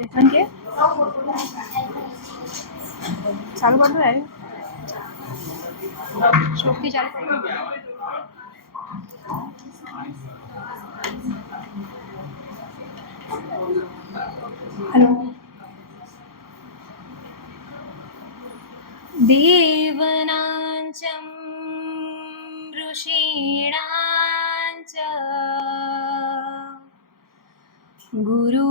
Lesson के चालू कर दो यार श्लोक की चालू कर दो। हेलो देवनांचं ऋषीणांच गुरु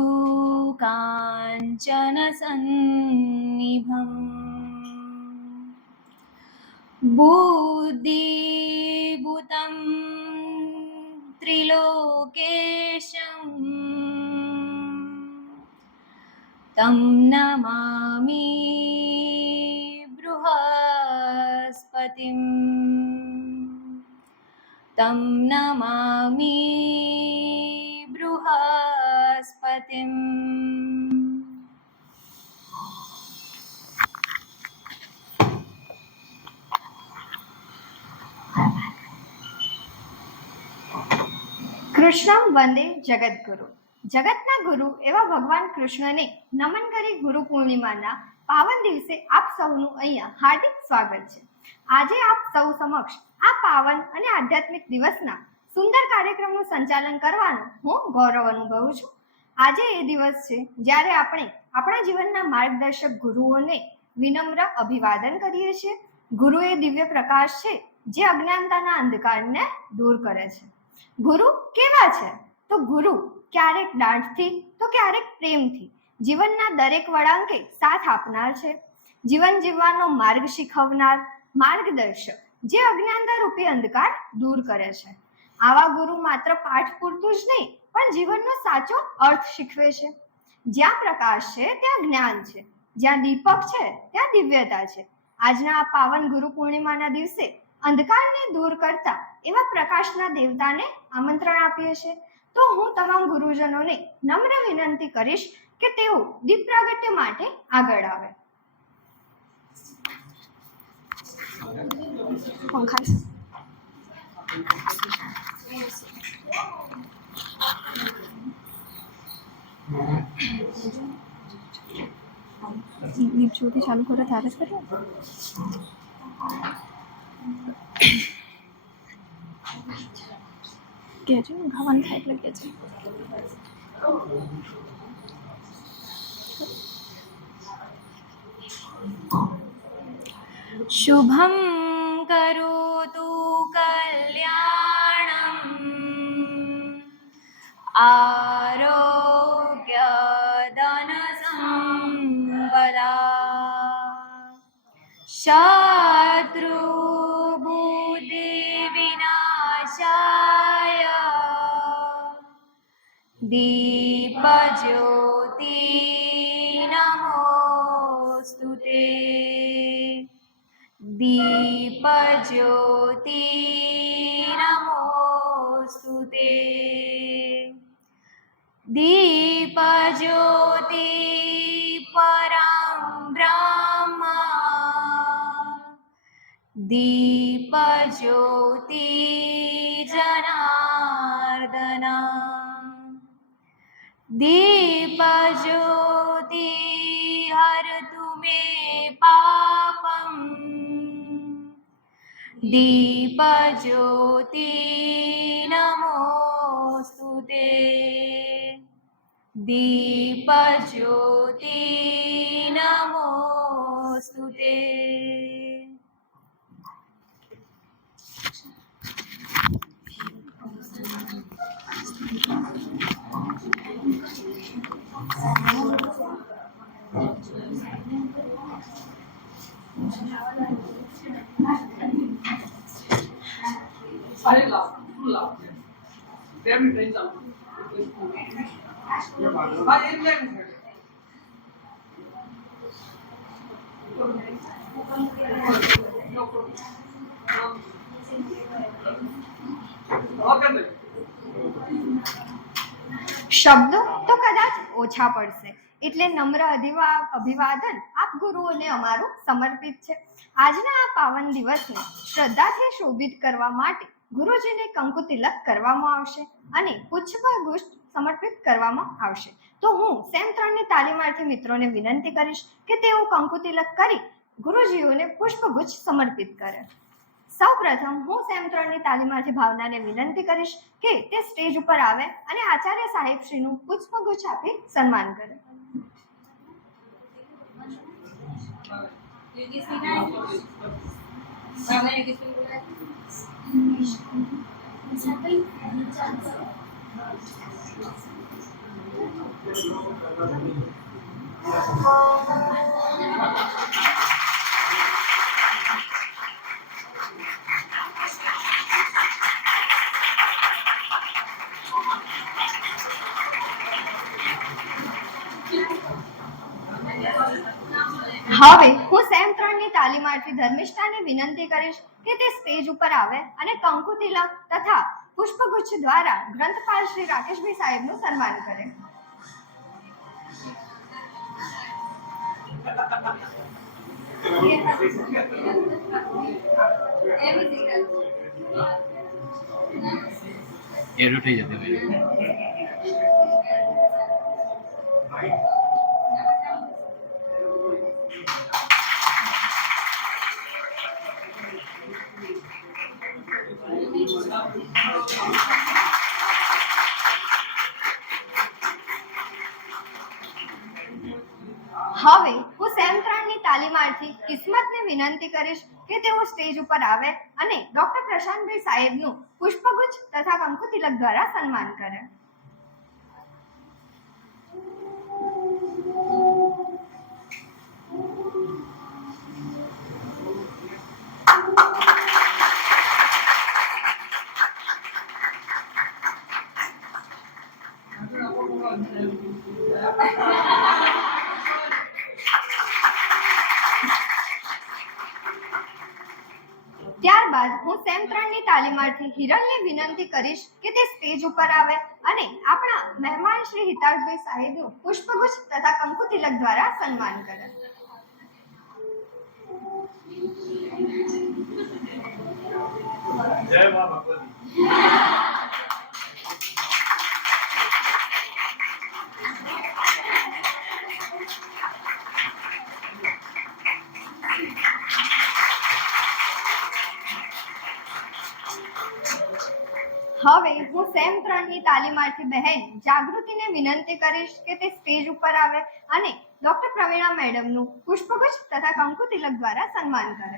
कांचन सन्निभं बुद्धिभूतं त्रिलोकेशं तं नमामि बृहस्पतिं तं नमामि बृहस्पतिम्। કૃષ્ણમ વંદે જગદગુરુ। જગતના ગુરુ એવા ભગવાન કૃષ્ણને નમન કરી ગુરુ પૂર્ણિમાના પાવન દિવસે આપ સૌનું અહીંયા હાર્દિક સ્વાગત છે। આજે આપ સૌ સમક્ષ આ પાવન અને આધ્યાત્મિક દિવસના સુંદર કાર્યક્રમનું સંચાલન કરવાનું હું ગૌરવ અનુભવું છું। આજે એ દિવસ છે જ્યારે આપણે આપણા જીવનના માર્ગદર્શક ગુરુઓને વિનમ્ર અભિવાદન કરીએ છીએ। ગુરુ એ દિવ્ય પ્રકાશ છે જે અજ્ઞાનતાના અંધકારને દૂર કરે છે। ગુરુ કેવા છે? તો ગુરુ ક્યારેક દાંતથી તો ક્યારેક પ્રેમથી જીવનના દરેક વળાંકે સાથ આપનાર છે। જીવન જીવવાનો માર્ગ શીખવનાર માર્ગદર્શક જે અજ્ઞાનતા રૂપી અંધકાર દૂર કરે છે। આવા ગુરુ માત્ર પાઠ પૂરતું જ નહીં પણ જીવનનો સાચો અર્થ શીખવે છે। જ્યાં પ્રકાશ છે ત્યાં જ્ઞાન છે, જ્યાં દીપક છે ત્યાં દિવ્યતા છે। આજના આ પાવન ગુરુ પૂર્ણિમાના દિવસે અંધકારને દૂર કરતા એવા પ્રકાશના દેવતાને આમંત્રણ આપીએ છીએ। તો હું તમામ ગુરુજનોને નમ્ર વિનંતી કરીશ કે તેઓ દીપ પ્રાગટ્ય માટે આગળ આવે। દીપ જ્યોતિ ચાલુ કરો ત્યારે જ કર્યો કે છે ખાવાનું થાય એટલે કે છે શુભમ કરોતુ કલ્યાણમ આરોગ્ય ધન સંપદા શત્રુ બુદ્ધિ વિનાશાય દીપ જ્યોતિ નમોસ્તુતે દીપ જ્યોતિ નમોસ્તુતે દીપ જ્યોતિ પરમ બ્રહ્મ દીપ જ્યોતિ જનાર્દન દીપ જ્યોતિ હરતુ મે પાપમ દીપ જ્યોતિ નમોસ્તુતે દીપ જ્યોતિ નમોસ્તુતે। શબ્દો તો કદાચ ઓછા પડશે એટલે નમ્ર અભિવાદન આપ ગુરુઓને અમારું સમર્પિત છે। આજના આ પાવન દિવસને શ્રદ્ધાથી શોભિત કરવા માટે ગુરુજીને કંકુ તિલક કરવામાં આવશે અને પુષ્પગુચ્છ સમર્પિત કરવામાં આવશે. તો હું સેમ 3 ની તાલીમાર્થી મિત્રોને વિનંતી કરીશ કે તેઓ કંકુ તિલક કરી ગુરુજીઓને પુષ્પગુચ્છ સમર્પિત કરે. સૌપ્રથમ હું સેમ 3 ની તાલીમાર્થી ભાવનાને વિનંતી કરીશ કે તે સ્ટેજ ઉપર આવે અને આચાર્ય સાહેબ શ્રીનું પુષ્પગુચ્છ આપી સન્માન કરે. હવે હું સેમ 3 ની તાલીમાર્થી ધર્મિષ્ઠાને વિનંતી કરીશ કે તે સ્ટેજ ઉપર આવે અને કંકુ તિલક તથા પુષ્પગુચ્છ દ્વારા ગ્રંથપાલ શ્રી રાકેશભાઈ સાહેબનું સન્માન કરે. એરું થઈ જતી હોય. હવે હું સેમ 3 ની તાલીમાર્થી કિસ્મતને વિનંતી કરીશ કે તેઓ સ્ટેજ ઉપર આવે અને ડોક્ટર પ્રશાંતભાઈ સાહેબનું પુષ્પગુચ્છ તથા કંકુ તિલક દ્વારા સન્માન કરે. ત્યારબાદ હું સેમ 3 ની તાલીમાર્થી હિરલને વિનંતી કરીશ કે તે સ્ટેજ ઉપર આવે અને આપણા મહેમાન શ્રી હિતાર્થભાઈ સાહેબનું પુષ્પગુચ્છ તથા કંકુ તિલક દ્વારા સન્માન કરે. જય મા ભગવતી. હવે હું સેમ 3 ની તાલીમાર્થી બહેન જાગૃતિને વિનંતી કરીશ કે તે સ્ટેજ ઉપર આવે અને ડોક્ટર પ્રવીણા મેડમનું પુષ્પગુચ્છ તથા કંકુ તિલક દ્વારા સન્માન કરે.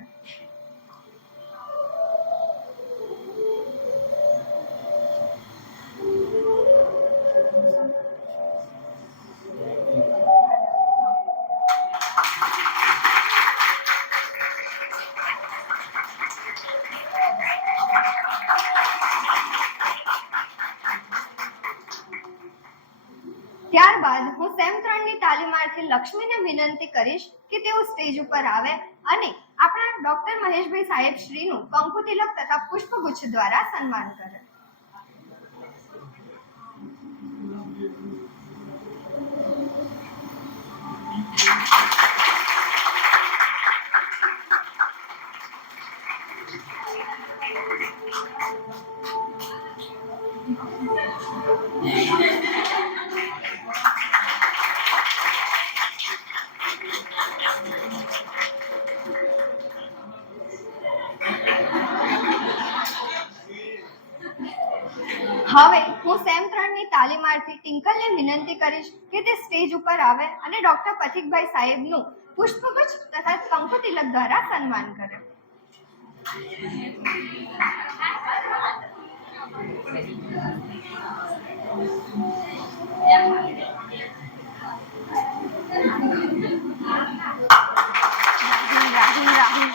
ત્યારબાદ હું સેમ 3 ની તાલીમાર્થી લક્ષ્મીને વિનંતી કરીશ કે તેઓ સ્ટેજ ઉપર આવે અને આપણા ડોક્ટર મહેશભાઈ સાહેબ શ્રીનું કંકુ તિલક તથા પુષ્પગુચ્છ દ્વારા સન્માન કરે. હવે હું સેમ 3 ની તાલીમાર્થી ટિંકલને વિનંતી કરીશ કે તે સ્ટેજ ઉપર આવે અને ડોક્ટર પથિકભાઈ સાહેબનું પુષ્પગુચ્છ તથા કંકુ તિલક દ્વારા સન્માન કરે. રાહુલ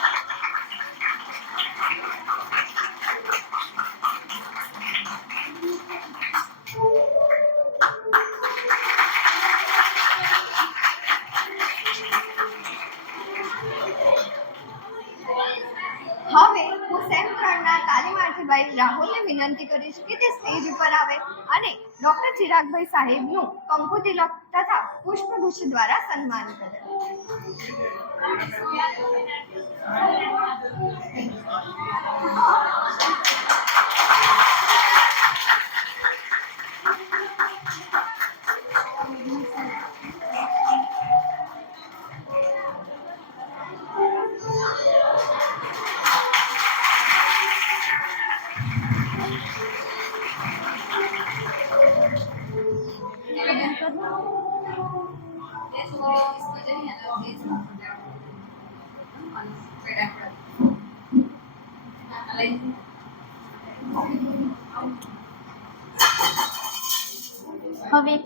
હવે હું સેમ 3 ના તાલીમાર્થી ભાઈ રાહુલને વિનંતી કરીશ કે તે સ્ટેજ ઉપર આવે અને ડોક્ટર ચિરાગભાઈ સાહેબનું કંકુ તિલક તથા પુષ્પગુચ્છ દ્વારા સન્માન કરે. હવે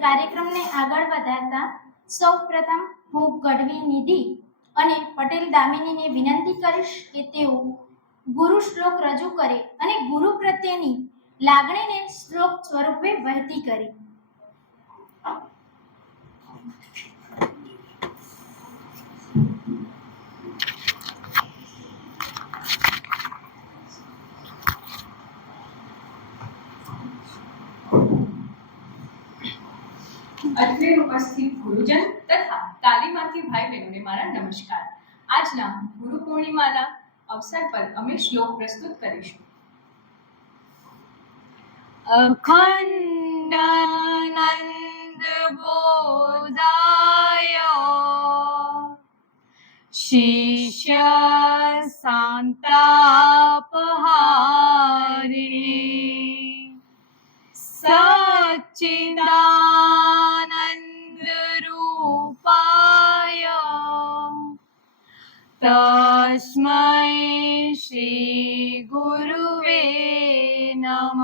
કાર્યક્રમને આગળ વધારતા સૌપ્રથમ હું ગઢવી નિધિ અને પટેલ દામિનીને વિનંતી કરીશ કે તેઓ ગુરુ શ્લોક રજૂ કરે અને ગુરુ પ્રત્યેની લાગણીને શ્લોક સ્વરૂપે વહેતી કરે. અત્રે ઉપસ્થિત ગુરુજન તથા તાલીમાર્થી ભાઈ બહેનોને મારા નમસ્કાર. આજના ગુરુ પૂર્ણિમાના અવસર પર અમે શ્લોક પ્રસ્તુત કરીશું. અખંડાનંદ બોધાય શિષ્ય શાંતાપહારિણે સચ્ચિદાનંદ રૂપાય તસ્મૈ શ્રી ગુરુવે નમઃ.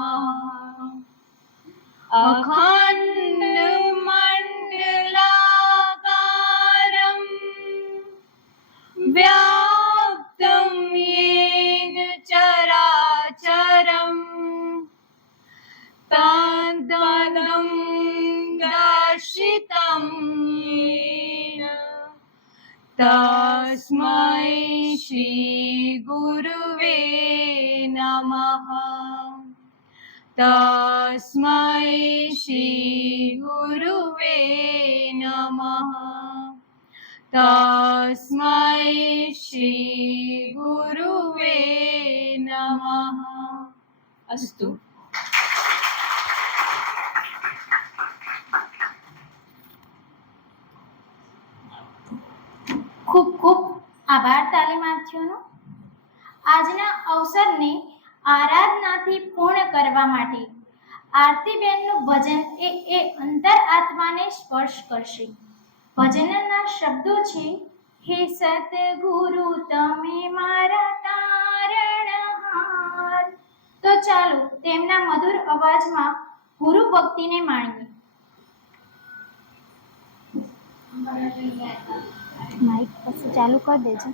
અખંડ મંડલાકારમ વ્યાપ્તમ યેન ચરાચરમ તદ્દદં દર્શિतं યેન તસ્મૈ શ્રી ગુરુવે નમઃ. તસ્મૈ શ્રી ગુરુવે નમઃ. તસ્મૈ શ્રી ગુરુવે નમઃ. અસ્તુ. ખૂબ ખૂબ આભાર તાલીમાર્થીઓનો. આજના અવસરને આરાધનાથી પૂર્ણ કરવા માટે આરતીબેનનું ભજન એ અંતર આત્માને સ્પર્શ કરશે. ભજનના શબ્દો છે: હે સતગુરુ તમે મારા તારણહાર. તો ચાલો તેમના મધુર અવાજમાં ગુરુ ભક્તિને માણીએ. માઇક પછી ચાલુ કરી દેજો.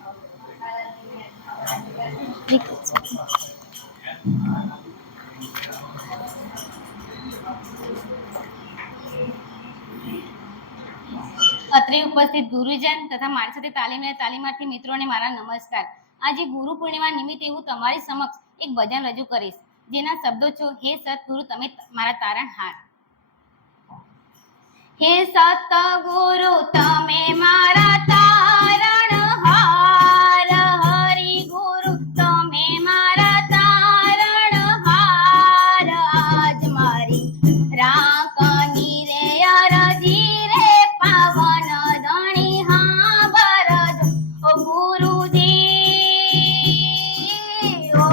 અત્રે ઉપસ્થિત ગુરુજન તથા મારી સાથે તાલીમ અને તાલીમાર્થી મિત્રોને મારા નમસ્કાર. આજે ગુરુ પૂર્ણિમા નિમિત્તે હું તમારી સમક્ષ એક ભજન રજૂ કરીશ, જેના શબ્દો છે: હે સતગુરુ તમે મારા તારણહાર. હે સતગુરુ તમે મારા તારણહાર, હરિ ગુરુ તમે મારા તારણહાર. આજ મારી રાકની રે અરજી રે પાવન ધણી હા બરજ ઓ ગુરુજી. ઓ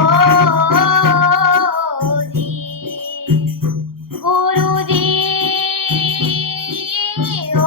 ગુરુજી, ઓ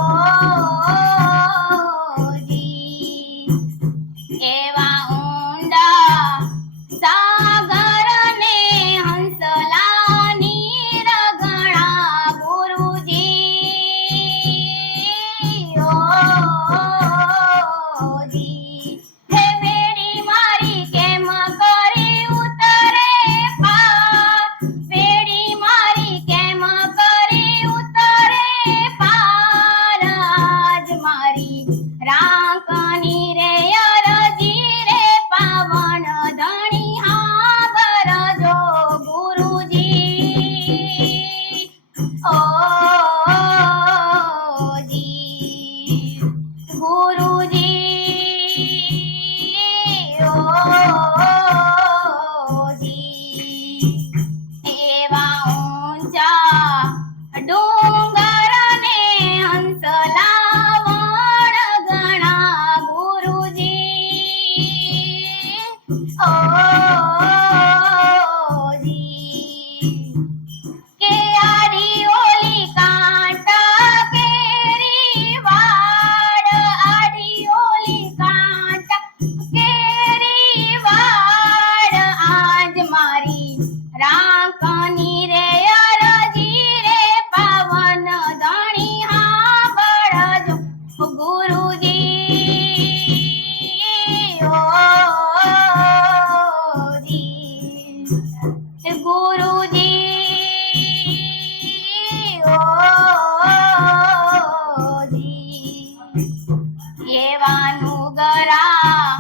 ગરા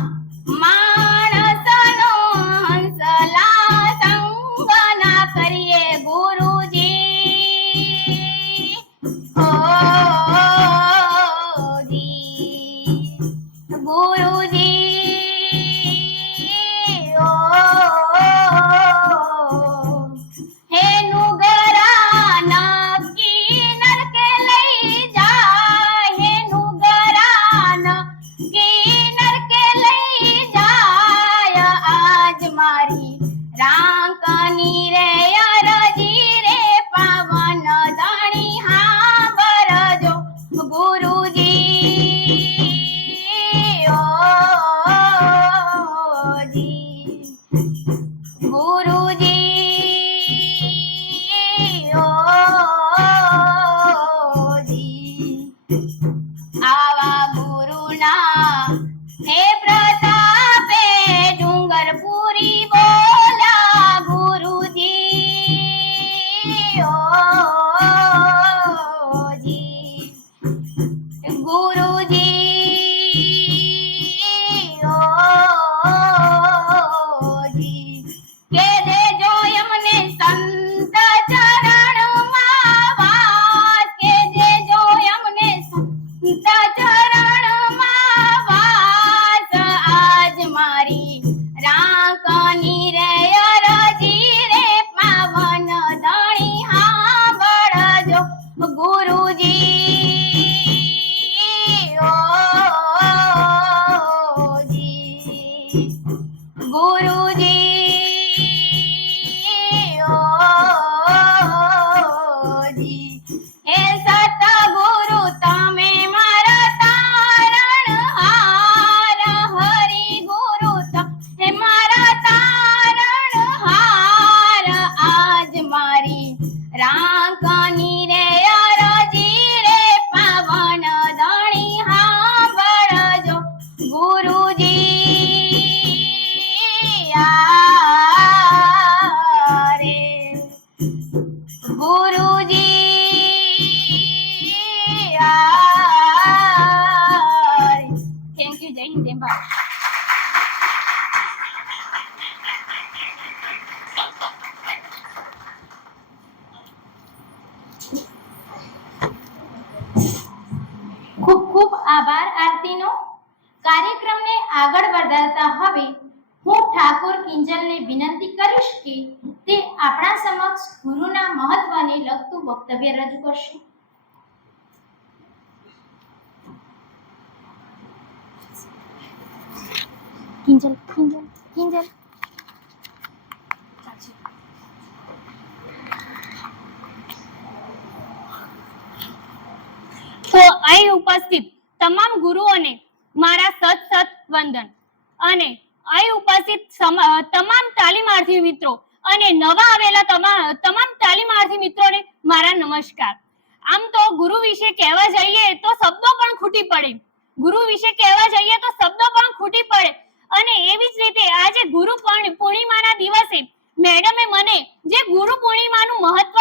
માણસનો હંસલા સંગ ના કરીએ ગુરુજી ઓ ગુરુજી ઓ હે નુગરા નક્કી નરકે લઈ જાય હે નુગરા નક્કી નરકે લઈ જાય આજ મારી રાંકની રે અરજી રે પાવન ધણી હા બરજો ગુરુજી ઓ ગુરુજી ઓ આવા ગુરુના હે પ્રતાપે ડુંગરપુરી બોલા ગુરુજી ઓ ગુરુજી ઓ કે દેજો એમને સંત ચરણમાં વાસ કે દેજો એમને સંત ચરણમાં વાસ આજ મારી રાંકની રે અરજી રે પાવન ધણી સાંભળજો ગુરુજી ઓ ગુરુજી ઓ હે સતગુરુ તમે મારા તારણહાર હરિ ગુરુ તમે મારા તારણહાર આજ મારી રાંકની રે અરજી રે પાવન ધણી સાંભળજો ગુરુજી આ રે ગુરુજી આ રે થેન્ક યુ જય હિન્દ જય ભારત ખૂબ ખૂબ આભાર આરતીનો. કાર્યક્રમને આગળ વધારતા હવે હું ઠાકોર કિંજલને વિનંતી કરીશ કે તે આપણા સમક્ષ ગુરુના મહત્વને લગતું વક્તવ્ય રજૂ કરશે. કિંજલ કિંજલ કિંજલ તો અહીં ઉપસ્થિત તમામ ગુરુઓને મારા સત વંદન અને અહીં ઉપસ્થિત તમામ તાલીમાર્થી મિત્રો અને નવા આવેલા તમામ તાલીમાર્થી મિત્રોને મારા નમસ્કાર. આમ તો ગુરુ વિશે કહેવા જઈએ તો શબ્દો પણ ખૂટી પડે ગુરુ વિશે કહેવા જઈએ તો શબ્દો પણ ખૂટી પડે અને એવી જ રીતે આજે ગુરુ પૂર્ણિમાના દિવસે મેડમે મને જે ગુરુ પૂર્ણિમાનું મહત્વ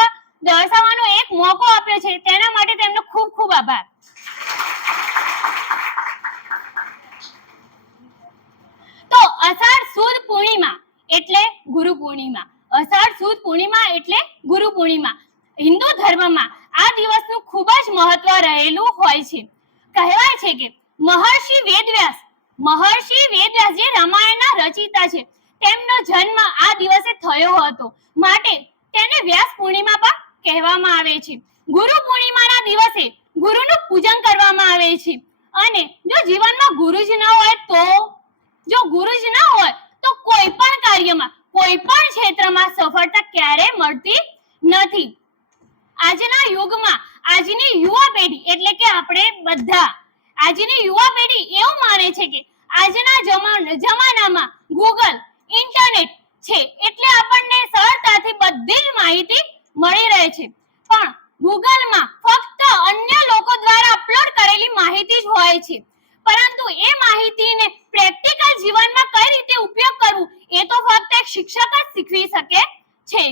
દર્શાવવાનો એક મોકો આપ્યો છે તેના માટે તેમનો ખૂબ ખૂબ આભાર. તો અષાઢ સુદ પૂર્ણિમા એટલે ગુરુ પૂર્ણિમા. અષાઢ સુદ પૂર્ણિમા એટલે ગુરુ પૂર્ણિમા. હિન્દુ ધર્મમાં આ દિવસનું ખૂબ જ મહત્વ રહેલું હોય છે. કહેવાય છે કે મહર્ષિ વેદવ્યાસ જે રામાયણના રચયિતા છે તેમનો જન્મ આ દિવસે થયો હતો માટે તેને વ્યાસ પૂર્ણિમા પણ કહેવામાં આવે છે. ગુરુ પૂર્ણિમાના દિવસે ગુરુનું પૂજન કરવામાં આવે છે અને જો જીવનમાં ગુરુ જ ન હોય તો કોઈ પણ કાર્યમાં કોઈ પણ ક્ષેત્રમાં સફળતા ક્યારેય મળતી નથી. આજના યુગમાં આજની યુવા પેઢી એટલે કે આપણે બધા આજની યુવા પેઢી એવું માને છે કે આજના જમાનામાં ગૂગલ ઇન્ટરનેટ છે એટલે આપણને સરળતાથી બધી જ માહિતી મળી રહે છે. પણ ગૂગલમાં ફક્ત અન્ય લોકો દ્વારા અપલોડ કરેલી માહિતી જ હોય છે, પરંતુ એ માહિતીને પ્રેક્ટિકલ જીવનમાં કઈ રીતે ઉપયોગ કરવું એ તો ફક્ત એક શિક્ષક જ શીખવી શકે છે.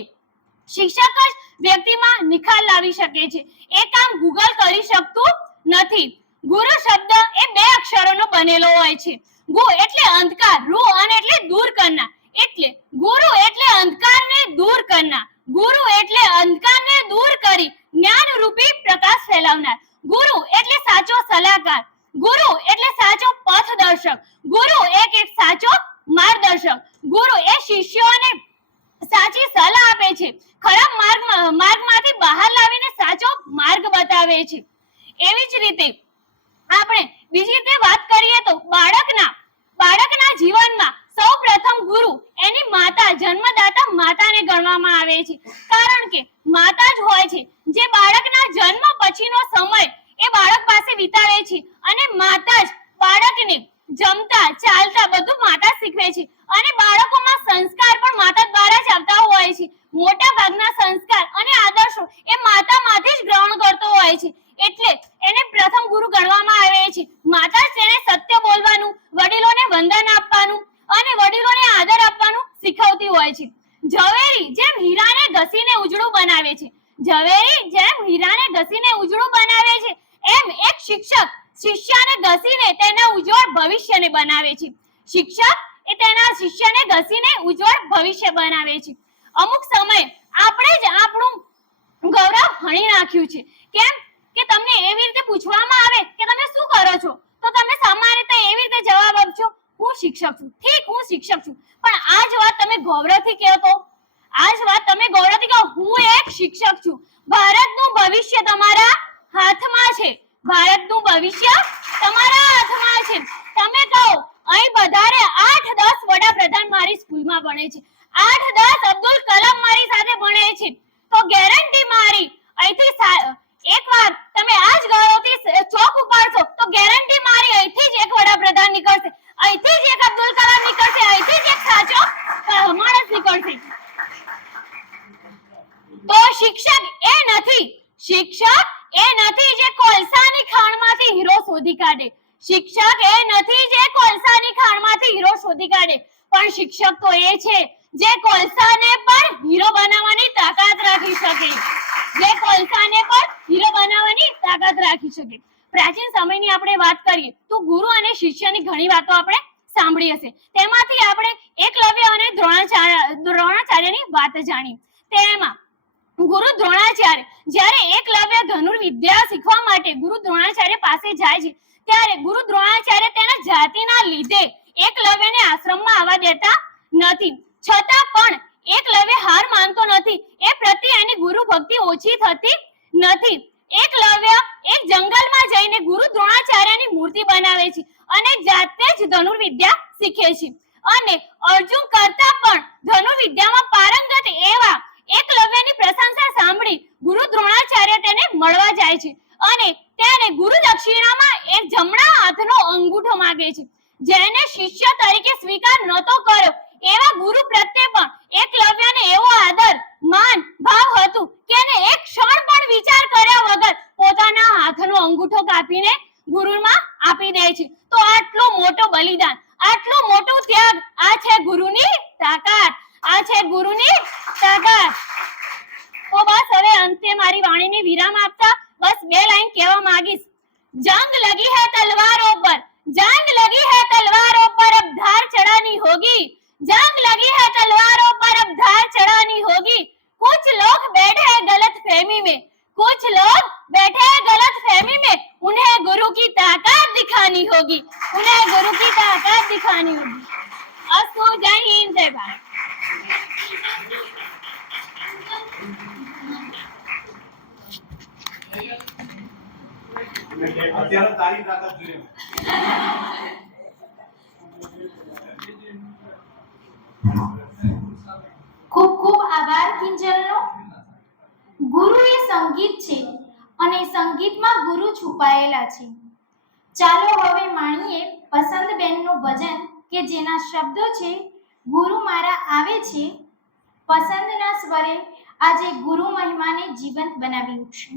શિક્ષક જ વ્યક્તિમાં નિખાર લાવી શકે છે. એ કામ ગૂગલ કરી શકતું નથી. ગુરુ શબ્દ એ બે અક્ષરોનો બનેલો હોય છે. ગુ એટલે અંધકાર, રુ અને એટલે દૂર કરનાર, એટલે ગુરુ એટલે અંધકારને દૂર કરનાર. ગુરુ એટલે અંધકારને દૂર કરી જ્ઞાન રૂપી પ્રકાશ ફેલાવનાર. ગુરુ એટલે સાચો સલાહકાર, ગુરુ એટલે સાચો પથદર્શક, ગુરુ એક સાચો માર્ગદર્શક. ગુરુ એ શિષ્યોને સાચી સલાહ આપે છે, ખરાબ માર્ગમાંથી બહાર લાવીને સાચો માર્ગ બતાવે છે. એવી જ રીતે આપણે બીજી રીતે વાત કરીએ તો બાળકના જીવનમાં સૌ પ્રથમ ગુરુ એની માતા, જન્મદાતા માતાને ગણવામાં આવે છે. કારણ કે માતા જ હોય છે જે બાળકના જન્મ પછીનો સમય એ બાળક પાસે વિતાવે છે, અને માતા જ બાળકને જમતા ચાલતા બધું માતા શીખવે છે, અને બાળકોમાં સંસ્કાર પણ માતા દ્વારા જ આવતા હોય છે. મોટા ભાગના સંસ્કાર અને આદર્શો એ માતામાંથી જ ગ્રહણ કરતો હોય છે, એટલે એને પ્રથમ ગુરુ ગણવામાં આવે છે. માતા જ તેને સત્ય બોલવાનું, વડીલોને વંદન આપવાનું અને વડીલોને આદર આપવાનું શીખવતી હોય છે. ઝવેરી જેમ હીરાને ઘસીને ઉજળું બનાવે છે, ઝવેરી જેમ હીરાને ઘસીને ઉજળું બનાવે છે, એમ એક શિક્ષક શિષ્યને ઘસીને તેના ઉજ્જવળ ભવિષ્યને બનાવે છે. શિક્ષક એ તેના શિષ્યને ઘસીને ઉજ્જવળ ભવિષ્ય બનાવે છે. અમુક સમય આપણે જ આપણું ગૌરવ હણી નાખ્યું છે. કેમ કે તમને એવી રીતે પૂછવામાં આવે કે તમે શું કરો છો, તો તમે સામાન્ય રીતે એવી રીતે જવાબ આપજો, હું શિક્ષક છું. ઠીક, હું શિક્ષક છું, પણ આ જ વાત તમે ગૌરવથી કહો તો, આ જ વાત તમે ગૌરવથી કહો, હું એક શિક્ષક છું. ભારતનું ભવિષ્ય તમારા હાથમાં છે, ભારતનું ભવિષ્ય તમારા હાથમાં છે. તમે કહો અહીં વધારે 8-10 વડાપ્રધાન મારી સ્કૂલમાં ભણે છે, 8-10 અબ્દુલ કલામ મારી સાથે ભણે છે, તો ગેરંટી મારી અહીંથી એકવાર તમે આ જ ગૌરવથી ચોક ઉપાડશો તો ગેરંટી મારી અહીંથી જ એક વડાપ્રધાન નીકળશે, અહીંથી જ એક અબ્દુલ કલામ નીકળશે, અહીંથી જ એક સાચો માણસ નીકળશે. તો શિક્ષક એ નથી જે કોલસાની ખાણમાંથી હીરો શોધી કાઢે, શિક્ષક એ નથી જે કોલસાની ખાણમાંથી હીરો શોધી કાઢે, પણ શિક્ષક તો એ છે જે કોલસાને પણ હીરો બનાવવાની તાકાત રાખી શકે, જે કોલસાને પણ હીરો બનાવવાની તાકાત રાખી શકે. પ્રાચીન સમયની આપણે વાત કરીએ તો ગુરુ અને શિષ્યની ઘણી વાતો આપણે સાંભળી હશે. તેમાંથી આપણે એકલવ્ય અને દ્રોણાચાર્યની વાત જાણી. તેમાં ગુરુ દ્રોણાચાર્ય જ્યારે એકલવ્ય ધનુર્વિદ્યા શીખવા માટે ગુરુ દ્રોણાચાર્ય પાસે જાય છે, ત્યારે ગુરુ દ્રોણાચાર્ય તેના જાતિના લીધે એકલવ્યને આશ્રમમાં આવવા દેતા નથી. છતાં પણ એકલવ્ય હાર માનતો નથી, એ પ્રત્યે એની ગુરુ ભક્તિ ઓછી થતી નથી. એકલવ્ય એક જંગલમાં જઈને ગુરુ દ્રોણાચાર્યની મૂર્તિ બનાવે છે અને જાતે જ ધનુર્વિદ્યા શીખે છે. અને અર્જુન કરતા પણ ધનુર્વિદ્યામાં પારંગત એવા એકલવ્યની પ્રશંસા સાંભળી ગુરુ દ્રોણાચાર્ય તેને મળવા જાય છે અને તેને ગુરુ દક્ષિણામાં એક જમણા હાથનો અંગૂઠો માંગે છે. જેને શિષ્ય તરીકે સ્વીકાર નહોતો કર્યો એવા ગુરુ પ્રત્યે પણ એકલવ્યને એવો આદર માન ભાવ હતું કે એને એક ક્ષણ પણ વિચાર કર્યા વગર પોતાના હાથનો અંગૂઠો કાપીને ગુરુમાં આપી દે છે. તો આટલો મોટો બલિદાન, આટલું મોટું ત્યાગ, આ છે ગુરુની તાકાત, આ છે ગુરુની તાકાત. તો બસ હવે અંતે મારી વાણીને વિરામ આપતા બસ 2 લાઈન કહેવા માંગીશ. जंग लगी है तलवारों पर, जंग लगी है तलवारों पर, अब धार चढ़ानी होगी, जंग लगी है तलवारों पर, अब धार चढ़ानी होगी. कुछ लोग बैठे हैं गलत फहमी में, कुछ लोग बैठे हैं गलत फहमी में, उन्हें गुरु की ताकत दिखानी होगी, उन्हें गुरु की ताकत दिखानी होगी. अस्तु. जय हिंद, जय भारत. અત્યારે તારી તાકાત જોઈએ. ખૂબ ખૂબ આભાર કિંજલનો. ગુરુ એ સંગીત છે અને સંગીતમાં ગુરુ છુપાયેલા છે. ચાલો હવે માણીએ પસંદબેનનું ભજન કે જેના શબ્દો છે ગુરુ મારા આવે છે. પસંદના સ્વરે આજે ગુરુ મહિમાને જીવંત બનાવી ઉઠશે.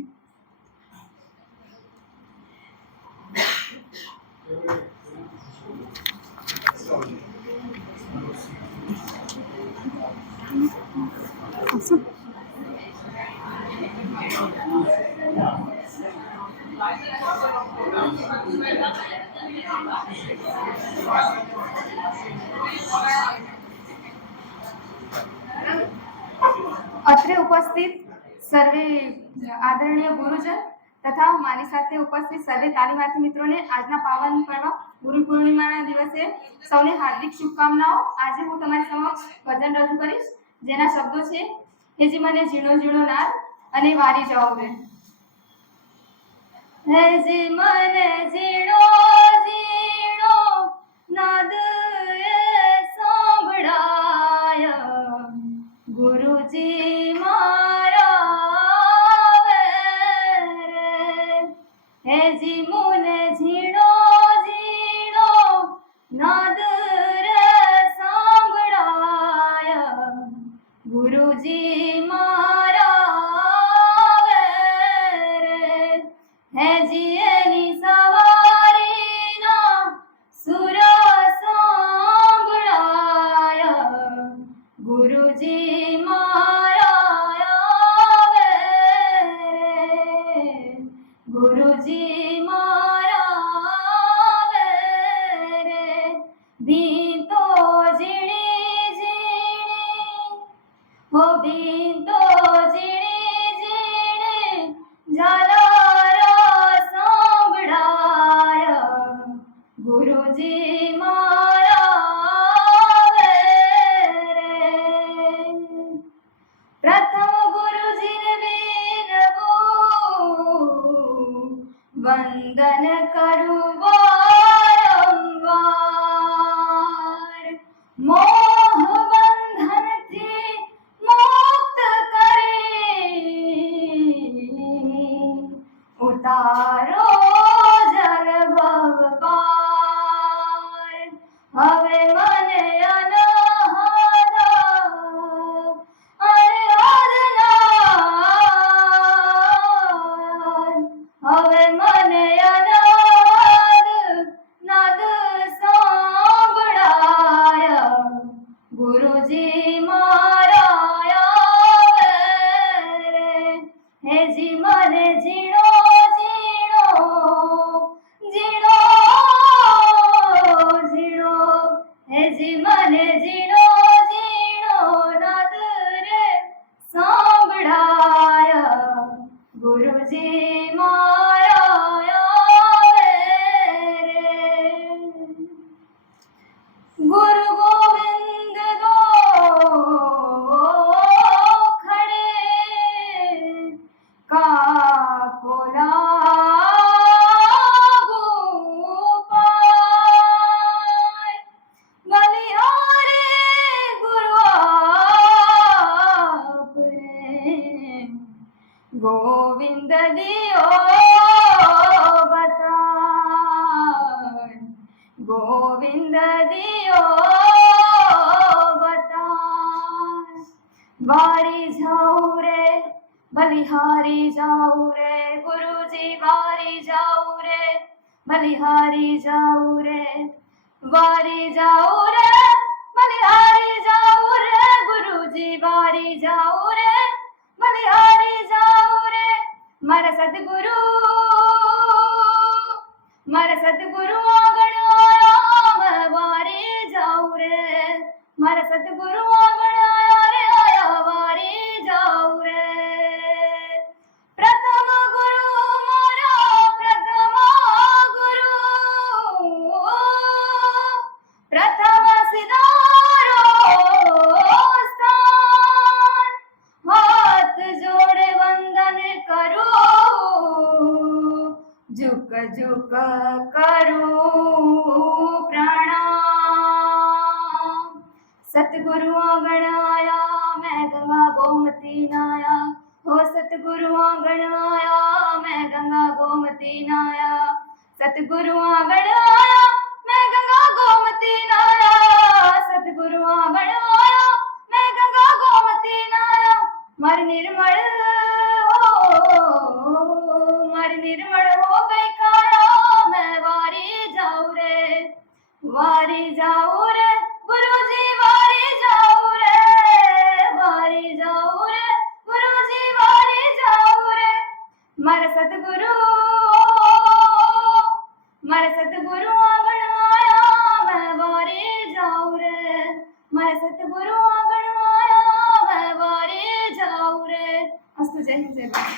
Awesome. અત્રે ઉપસ્થિત સર્વે આદરણીય ગુરુજન તથા મારી સાથે ઉપસ્થિત સર્વે તાલીમાર્થી મિત્રોને આજના પાવન પર્વ ગુરુ પૂર્ણિમાના દિવસે સૌને હાર્દિક શુભકામનાઓ. આજે હું તમારી સમક્ષ ભજન રજૂ કરીશ, જેના શબ્દો છે હેજી મને ઝીણો ઝીણો નાદ અને વારી જાઓ રે. હેજી મને ઝીણો ઝીણો નાદ સાંભળાય, ગુરુજી મારા રે. હેજી મને ઝીણો ઝીણો નાદ રે સાંભળાય, ગુરુજી મારા રે. હેજી એની સવારીના સુર સાંભળાય, ગુરુજી મારા રે. ગુરુજી મારા રે. ભીંતો ઝીણી ઝીણી હો ભીંતો ઝીણી ઝીણી ઝાલર સાંભળાય, ગુરુજી મારા રે. પ્રથમ ગુરુજીને વિનવું, વંદન કરું વારંવાર. મોહ બંધનથી મુક્ત કરી, ઉતારો જલ ભવ પાર. હવે મને અનહદ અને અદનાદ, હવે મને અનહદ નાદ સાંભળાય, ગુરુજી મારા રે. હેજી મને ઝીણો ઝીણો ઝીણો ઝીણો, હેજી મને ઝીણો ઝીણો નાદ રે સાંભળાય, ગુરુજી મારા રે. ગુરુ ગોવિંદ દો ખડે કાકો લાગુ પાય. બલિહારે ગુરુ આપને, ગોવિંદ દિયો બતાય. ગોવિંદ દિયો બતાય. વારી જાઉં રે બલિહારી જાઉં રે, ગુરુજી વારી જાઉં રે બલિહારી જાઉં રે. વારી જાઉં રે બલિહારી જાઉં રે, ગુરુજી વારી જાઉં રે બલિહારી જાઉં રે. મારા સદગુરુ આગળ આયા મેં વારી જાઉં રે. મારા સદગુરુ આગળ આયા રે, આયા વારી જાઉં રે. પ્રથમ ગુરુ મારા પ્રથમ ગુરુ, પ્રથમ સિધારો સ્થાન. હાથ જોડે વંદન કરું, ઝુક ઝુક કરું પ્રણામ. સતગુરુ આગળ આયા મેં ગંગા ગોમતી નાયા, હો સતગુરુ આગળ આયા મેં ગંગા ગોમતી નાયા. સતગુરુ આગળ આયા મેં ગંગા ગોમતી નાયા. સતગુરુ આગળ આયા મેં ગંગા ગોમતી નાયા. મારી નિર્મળ હો ગઈ કાયા, મેં વારી જાઉં રે. વારી જાઉં રે ગુરુજી વારી જાઉં રે. વારી જાઉં રે ગુરુજી વારી જાઉં રે. મારા સદગુરુ મારે સતગુરુ આગળ આયા મેં વારે જાઉં રે, મારે સતગુરુ આગળ આયા મેં વારે જાઉં રે. અસ્તુ. જય હિન્દ, જય ભારત.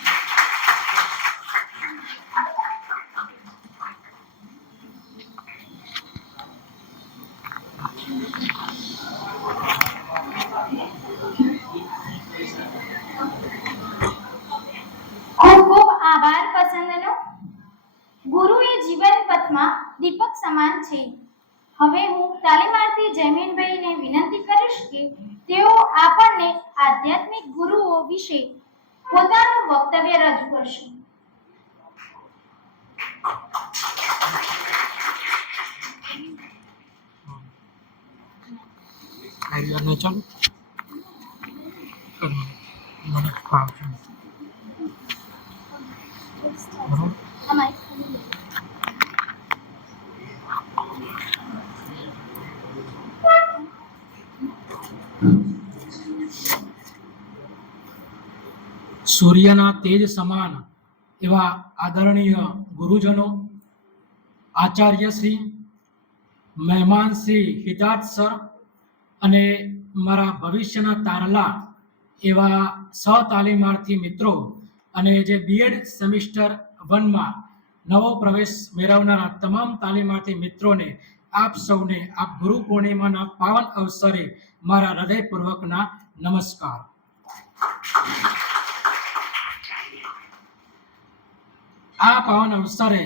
ખૂબ ખૂબ આભાર પસંદનો. ગુરુ એ જીવન પથમાં દીપક સમાન છે. હવે હું તાલીમાર્થી જયમીનભાઈને વિનંતી કરીશ કે તેઓ આપણને આધ્યાત્મિક ગુરુઓ વિશે પોતાનું વક્તવ્ય રજૂ કરશે. ચાલો મને સૂર્યના તેજ સમાન એવા આદરણીય ગુરુજનો, આચાર્ય શ્રી, મહેમાન શ્રી હિતાર્થ સર અને મારા ભવિષ્યના તારલા એવા સહતાલીમાર્થી મિત્રો અને જે બીએડ સેમિસ્ટર 1માં નવો પ્રવેશ મેળવનારા તમામ તાલીમાર્થી મિત્રોને આપ સૌને આ ગુરુ પૂર્ણિમાના પાવન અવસરે મારા હૃદયપૂર્વકના નમસ્કાર. આ પાવન અવસરે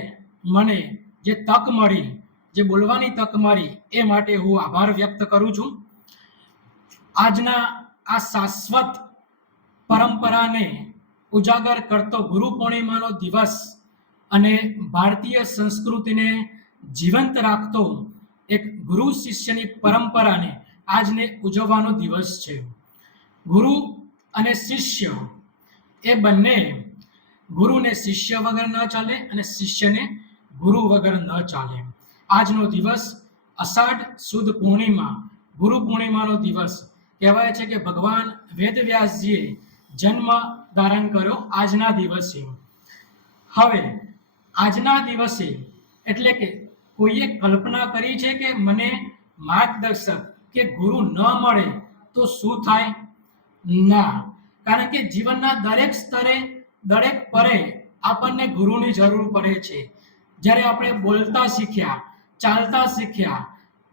મને જે તક મળી, જે બોલવાની તક મળી, એ માટે હું આભાર વ્યક્ત કરું છું. આજના આ શાશ્વત પરંપરાને ઉજાગર કરતો ગુરુ પૂર્ણિમાનો દિવસ અને ભારતીય સંસ્કૃતિને જીવંત રાખતો એક ગુરુ શિષ્યની પરંપરાને આજને ઉજવવાનો દિવસ છે. ગુરુ અને શિષ્ય એ બંને, ગુરુને શિષ્ય વગર ન ચાલે અને શિષ્યને ગુરુ વગર ન ચાલે. આજનો દિવસ અષાઢ સુદ પૂર્ણિમા, ગુરુ પૂર્ણિમાનો દિવસ કહેવાય છે કે ભગવાન વેદવ્યાસજીએ જન્મ ધારણ કર્યો આજના દિવસે. હવે આજના દિવસે એટલે કે કોઈએ કલ્પના કરી છે કે મને માર્ગદર્શક કે ગુરુ ન મળે તો શું થાય? ના, કારણ કે જીવનના દરેક સ્તરે, દરેક પરે આપણને ગુરુની જરૂર પડે છે. જ્યારે આપણે બોલતા શીખ્યા, ચાલતા શીખ્યા,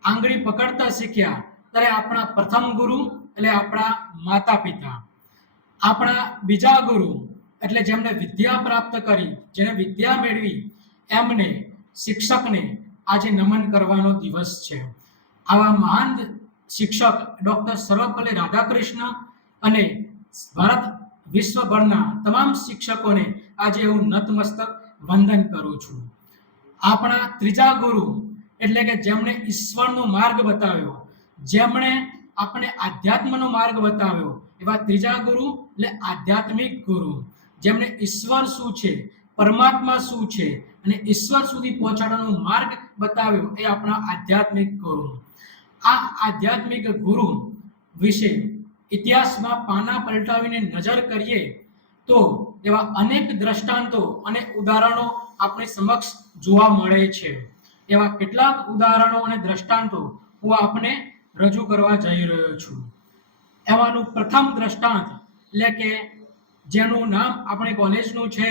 આંગળી પકડતા શીખ્યા, ત્યારે આપણા પ્રથમ ગુરુ એટલે આપણા માતા પિતા. આપણા બીજા ગુરુ એટલે જેમણે વિદ્યા પ્રાપ્ત કરી, જેને વિદ્યા મેળવી, એમને, શિક્ષકને આજે નમન કરવાનો દિવસ છે. આવા મહાન શિક્ષક ડૉક્ટર સર્વપલ્લી રાધાકૃષ્ણ અને ભારત વિશ્વભરના તમામ શિક્ષકોને આજે હું નતમસ્તક વંદન કરું છું. આપણા ત્રીજા ગુરુ એટલે કે જેમણે ઈશ્વરનો માર્ગ બતાવ્યો, જેમણે આપણે આધ્યાત્મનો માર્ગ બતાવ્યો, એવા ત્રીજા ગુરુ એટલે આધ્યાત્મિક ગુરુ, જેમણે ઈશ્વર શું છે, પરમાત્મા શું છે અને ઈશ્વર સુધી પહોંચાડવાનો માર્ગ બતાવ્યો, એ આપણા આધ્યાત્મિક ગુરુ. આ આધ્યાત્મિક ગુરુ વિશે ઇતિહાસમાં પાના પલટાવીને નજર કરીએ તો એવા અનેક દ્રષ્ટાંતો અને ઉદાહરણો આપણી સમક્ષ જોવા મળે છે. એવા કેટલાક ઉદાહરણો અને દ્રષ્ટાંતો હું આપને રજૂ કરવા જઈ રહ્યો છું. એમાંનું પ્રથમ દ્રષ્ટાંત એટલે કે જેનું નામ આપણી કોલેજનું છે,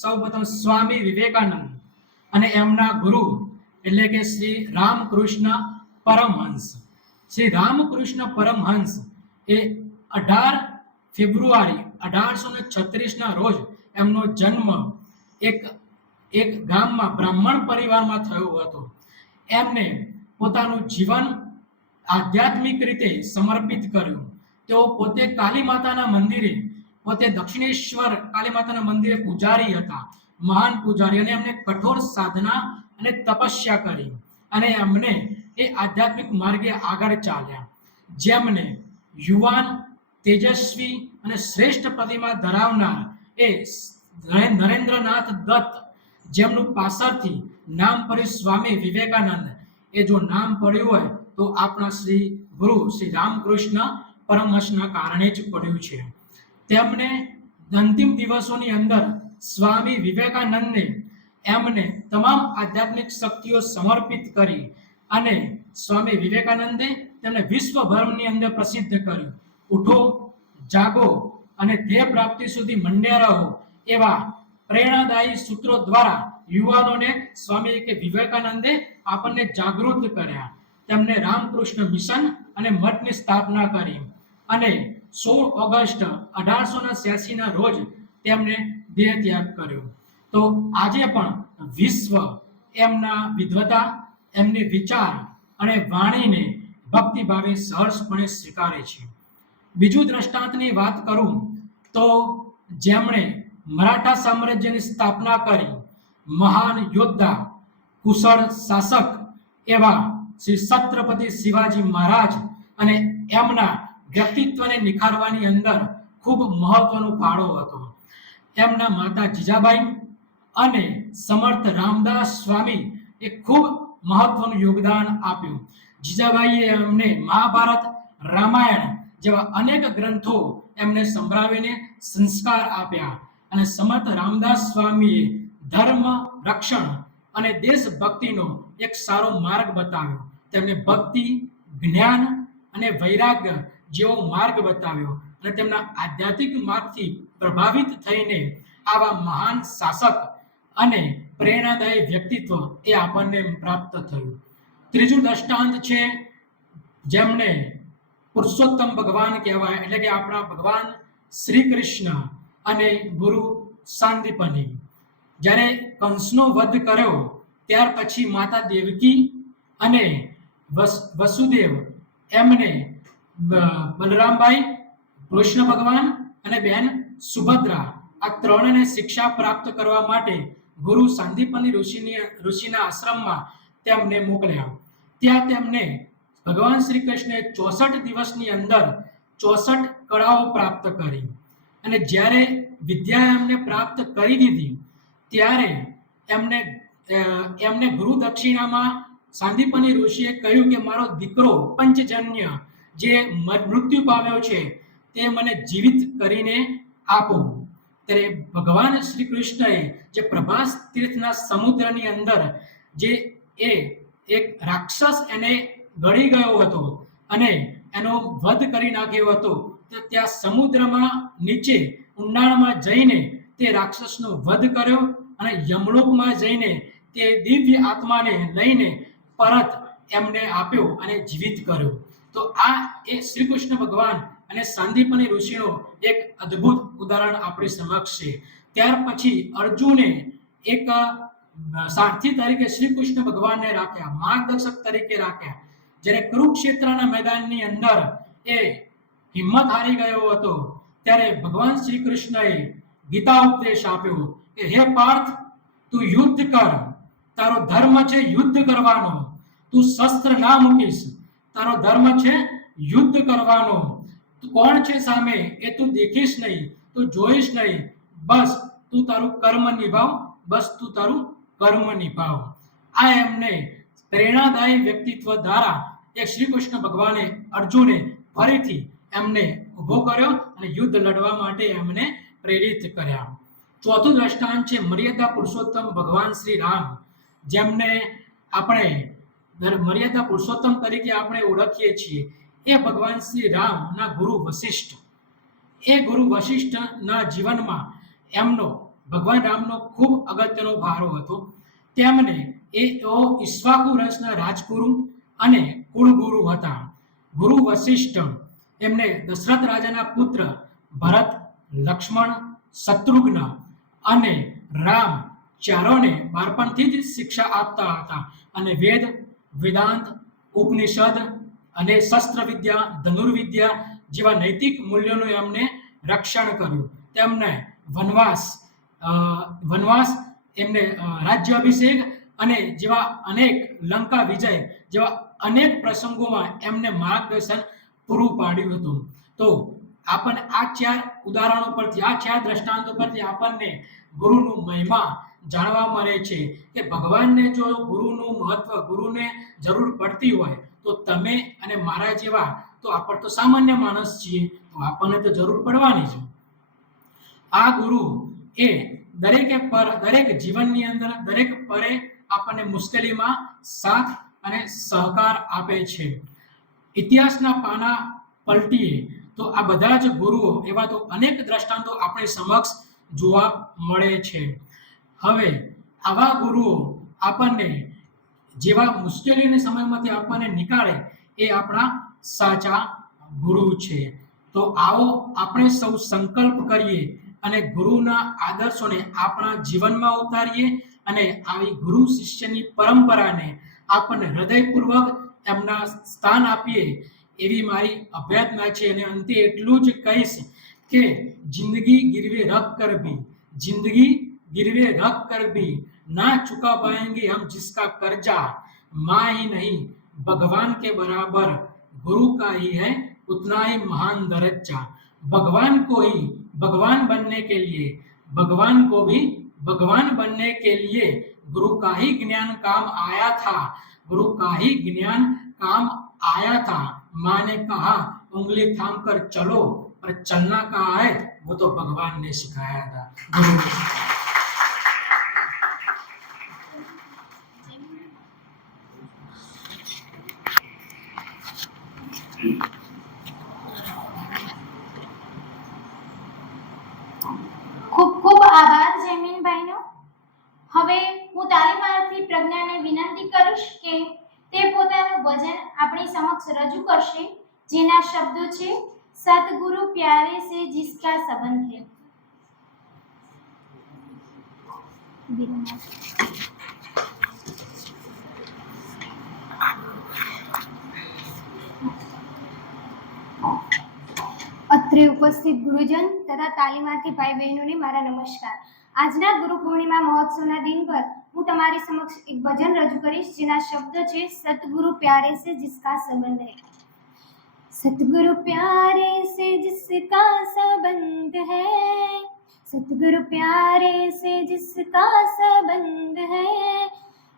સૌપ્રથમ સ્વામી વિવેકાનંદ અને એમના ગુરુ એટલે કે શ્રી રામકૃષ્ણ પરમહંસ. શ્રી રામકૃષ્ણ પરમહંસ એ 18 ફેબ્રુઆરી 1836ના રોજ એમનો જન્મ એક ગામમાં બ્રાહ્મણ પરિવારમાં થયો હતો. એમને પોતાનું જીવન આધ્યાત્મિક રીતે સમર્પિત કર્યું. તેઓ પોતે કાલી માતાના મંદિરે, પોતે દક્ષિણેશ્વર કાલી માતાના મંદિરે પૂજારી હતા, મહાન પૂજારી, અને એમને કઠોર સાધના અને તપસ્યા કરી અને એમને એ આધ્યાત્મિક માર્ગે આગળ ચાલ્યા. જેમને યુવાન, તેજસ્વી અને શ્રેષ્ઠ પ્રતિમા ધરાવનાર એ નરેન્દ્રનાથ દત્ત, જેમનું પાછળથી નામ પડ્યું સ્વામી વિવેકાનંદ, એ જો નામ પડ્યું હોય તો આપણા શ્રી ગુરુ શ્રી રામકૃષ્ણ પરમહંસના કારણે જ પડ્યું છે. તેમને અંતિમ દિવસોની અંદર સ્વામી વિવેકાનંદને એમને તમામ આધ્યાત્મિક શક્તિઓ સમર્પિત કરી અને સ્વામી વિવેકાનંદે તેમને વિશ્વભરની અંદર પ્રસિદ્ધ કર્યું. ઉઠો, જાગો અને ધ્યેય પ્રાપ્તિ સુધી મંડ્યા રહો એવા પ્રેરણાદાયી સૂત્રો દ્વારા યુવાનોને સ્વામી વિવેકાનંદે આપણને જાગૃત કર્યા. તેમને રામકૃષ્ણ મિશન અને મઠની સ્થાપના કરી અને 16 ઓગસ્ટ 1886 ના રોજ તેમને દેહ ત્યાગ કર્યો. તો આજે પણ વિશ્વ એમના વિદ્વતા, એમની વિચાર અને વાણીને ભક્તિભાવે સહર્ષપણે સ્વીકારે છે. બીજું દ્રષ્ટાંતની વાત કરું તો જેમણે મરાઠા સામ્રાજ્યની સ્થાપના કરી, મહાન યોદ્ધા, કુશળ શાસક એવા શ્રી છત્રપતિ શિવાજી મહારાજ અને એમના વ્યક્તિત્વને નિખારવાની અંદર ખૂબ મહત્વનો ફાળો હતો. એમના માતા જીજાબાઈ અને સમર્થ રામદાસ સ્વામી એ ખૂબ મહત્વનું યોગદાન આપ્યું. જીજાબાઈએ એમને મહાભારત, રામાયણ જેવા અનેક ગ્રંથો એમને સંભળાવીને સંસ્કાર આપ્યા અને સમર્થ રામદાસ સ્વામીએ ધર્મ રક્ષણ અને દેશભક્તિનો એક સારો માર્ગ બતાવ્યો. તેમને ભક્તિ, જ્ઞાન અને વૈરાગ્ય જેવો માર્ગ બતાવ્યો અને તેમના આધ્યાત્મિક માર્ગથી પ્રભાવિત થઈને આવા મહાન શાસક અને પ્રેરણાદાયી વ્યક્તિત્વ એ આપણને પ્રાપ્ત થયું. ત્રીજું દ્રષ્ટાંત છે જેમને પુરુષોત્તમ ભગવાન કહેવાય, એટલે કે આપણા ભગવાન શ્રી કૃષ્ણ અને ગુરુ સાંદીપની. જ્યારે કંસનો વધ કર્યો ત્યાર પછી માતા દેવકી અને વસુદેવ એમને બલરામભાઈ, કૃષ્ણ ભગવાન અને બહેન સુભદ્રા આ ત્રણને શિક્ષા પ્રાપ્ત કરવા માટે ગુરુ સાંદીપની ઋષિના આશ્રમમાં તેમને મોકલ્યા. ત્યાં તેમને ભગવાન શ્રી કૃષ્ણે 64 દિવસની અંદર 64 કળાઓ પ્રાપ્ત કરી અને જ્યારે વિદ્યા એમને પ્રાપ્ત કરી દીધી ત્યારે એમને ગુરુ દક્ષિણામાં સાંદીપની ઋષિએ કહ્યું કે મારો દીકરો પંચજન્ય જે મૃત્યુ પામ્યો છે તે મને જીવિત કરીને આપો. ત્યારે ભગવાન શ્રી કૃષ્ણએ જે પ્રભાસ તીર્થના સમુદ્રની અંદર જે એક રાક્ષસ એને ગળી ગયો હતો અને એનો વધ કરી નાખ્યો હતો, તો ત્યાં સમુદ્રમાં નીચે ઊંડાણમાં જઈને તે રાક્ષસનો વધ કર્યો અને યમલોકમાં જઈને તે દિવ્ય આત્માને લઈને પરત એમને આપ્યો અને જીવિત કર્યો. તો આ એ શ્રી કૃષ્ણ ભગવાન અને સાંદીપની ઋષિનો એક અદ્ભુત ઉદાહરણ આપણી સમક્ષ છે. ત્યાર પછી અર્જુને એક સારથી તરીકે શ્રી કૃષ્ણ ભગવાનને રાખ્યા, માર્ગદર્શક તરીકે રાખ્યા. જ્યારે કુરુક્ષેત્રના મેદાનની અંદર એ હિંમત હારી ગયો હતો ત્યારે ભગવાન શ્રી કૃષ્ણએ ગીતા ઉપદેશ આપ્યો કે હે પાર્થ, તું યુદ્ધ કર, તારો ધર્મ છે યુદ્ધ કરવાનો, તું શસ્ત્ર ના મૂકીશ, તારો ધર્મ છે યુદ્ધ કરવાનો. તું કોણ છે સામે એ તું દેખીશ નહીં, તું જોઈશ નહીં, બસ તું તારું કર્મ નિભાવ, બસ તું તારું કર્મ નિભાવ. આ એમને પ્રેરણાદાયી વ્યક્તિત્વ દ્વારા એ શ્રી કૃષ્ણ ભગવાને અર્જુને ફરીથી એમને ઊભો કર્યો અને યુદ્ધ લડવા માટે એમને પ્રેરિત કર્યા. ચોથું દ્રષ્ટાંત છે મર્યાદા પુરુષોત્તમ ભગવાન શ્રી રામ, જેમને આપણે મર્યાદા પુરુષોત્તમ તરીકે આપણે ઓળખીએ છીએ. એ ભગવાન શ્રી રામના ગુરુ વશિષ્ઠ. એ ગુરુ વશિષ્ઠના જીવનમાં એમનો ભગવાન રામનો ખૂબ અગત્યનો ફાળો હતો. તેમને ઈક્ષ્વાકુ વંશના રાજગુરુ અને કુળગુરુ હતા. ગુરુ વશિષ્ઠ એમને દશરથ રાજાના પુત્ર ભરત, લક્ષ્મણ, શત્રુઘ્ન અને રામ ચારોને બાળપણથી જ શિક્ષા આપતા હતા અને વેદ, વેદાંત, ઉપનિષદ અને શસ્ત્ર વિદ્યા, ધનુર્વિદ્યા જેવા નૈતિક મૂલ્યોનું એમને રક્ષણ કર્યું. તેમને વનવાસ એમને રાજ્યાભિષેક અને જેવા અનેક લંકા વિજય જેવા અનેક પ્રસંગોમાં એમને માર્ગદર્શન પૂરું પાડ્યું હતું. તો આપણને આ 4 ઉદાહરણો પરથી, આ 4 દ્રષ્ટાંતો પરથી આપણને ગુરુનું મહિમા જાણવા મળે છે કે ભગવાનને જો ગુરુનું મહત્વ, ગુરુને જરૂર પડતી હોય તો તમે અને મારા જેવા તો આપણે તો સામાન્ય માણસ છીએ, તો આપણને તો જરૂર પડવાની છે. આ ગુરુ એ દરેક જીવનની અંદર દરેક પરે આપણને મુશ્કેલીમાં સાથ અને સહકાર આપે છે. ઇતિહાસના પાના પલટીએ તો આ બધા જ ગુરુઓ એવા તો અનેક દ્રષ્ટાંતો આપણી સમક્ષ જોવા મળે છે. હવે આવા ગુરુઓ આપણને જેવા મુશ્કેલીના સમયમાંથી આપણને નીકાળે એ આપણા સાચા ગુરુ છે. તો આવો આપણે સૌ સંકલ્પ કરીએ અને ગુરુના આદર્શોને આપણા જીવનમાં ઉતારીએ અને આવી ગુરુ શિષ્યની પરંપરાને આપણને હૃદયપૂર્વક એમના સ્થાન આપીએ એવી મારી અભ્યર્થના છે. અને અંતે એટલું જ કહીશ કે જિંદગી ગિરવે રખ કર भी जिंदगी गिरवे रख कर भी ना चुका पाएंगे हम जिसका कर्जा माँ ही नहीं भगवान के बराबर गुरु का ही है उतना ही महान दर्जा. भगवान को ही भगवान बनने के लिए भगवान को भी भगवान बनने के लिए गुरु का ही ज्ञान काम आया था. गुरु का ही ज्ञान काम आया था. माँ ने कहा उंगली थाम कर चलो पर चलना कहा है वो तो भगवान ने सिखाया था. गुरु ने. ખૂબ ખૂબ આભાર જયમીનભાઈનો. હવે હું તાલીમાર્થી પ્રજ્ઞાને વિનંતી કરીશ કે તે પોતાનું ભજન આપણી સમક્ષ રજૂ કરશે, જેના શબ્દો છે સતગુરુ પ્યારે સે જિસકા સંબંધ હૈ. અત્રે ઉપસ્થિત ગુરુજન તથા તાલીમાર્થી ભાઈ બહેનોને મારા નમસ્કાર. આજના ગુરુ પૂર્ણિમા મહોત્સવના દિન પર હું તમારી સમક્ષ એક ભજન રજૂ કરીશ, જેના શબ્દો છે સતગુરુ પ્યારે સે જિસકા સંબંધ હૈ. सतगुरु प्यारे से जिसका संबंध है, सतगुरु प्यारे से जिसका संबंध है,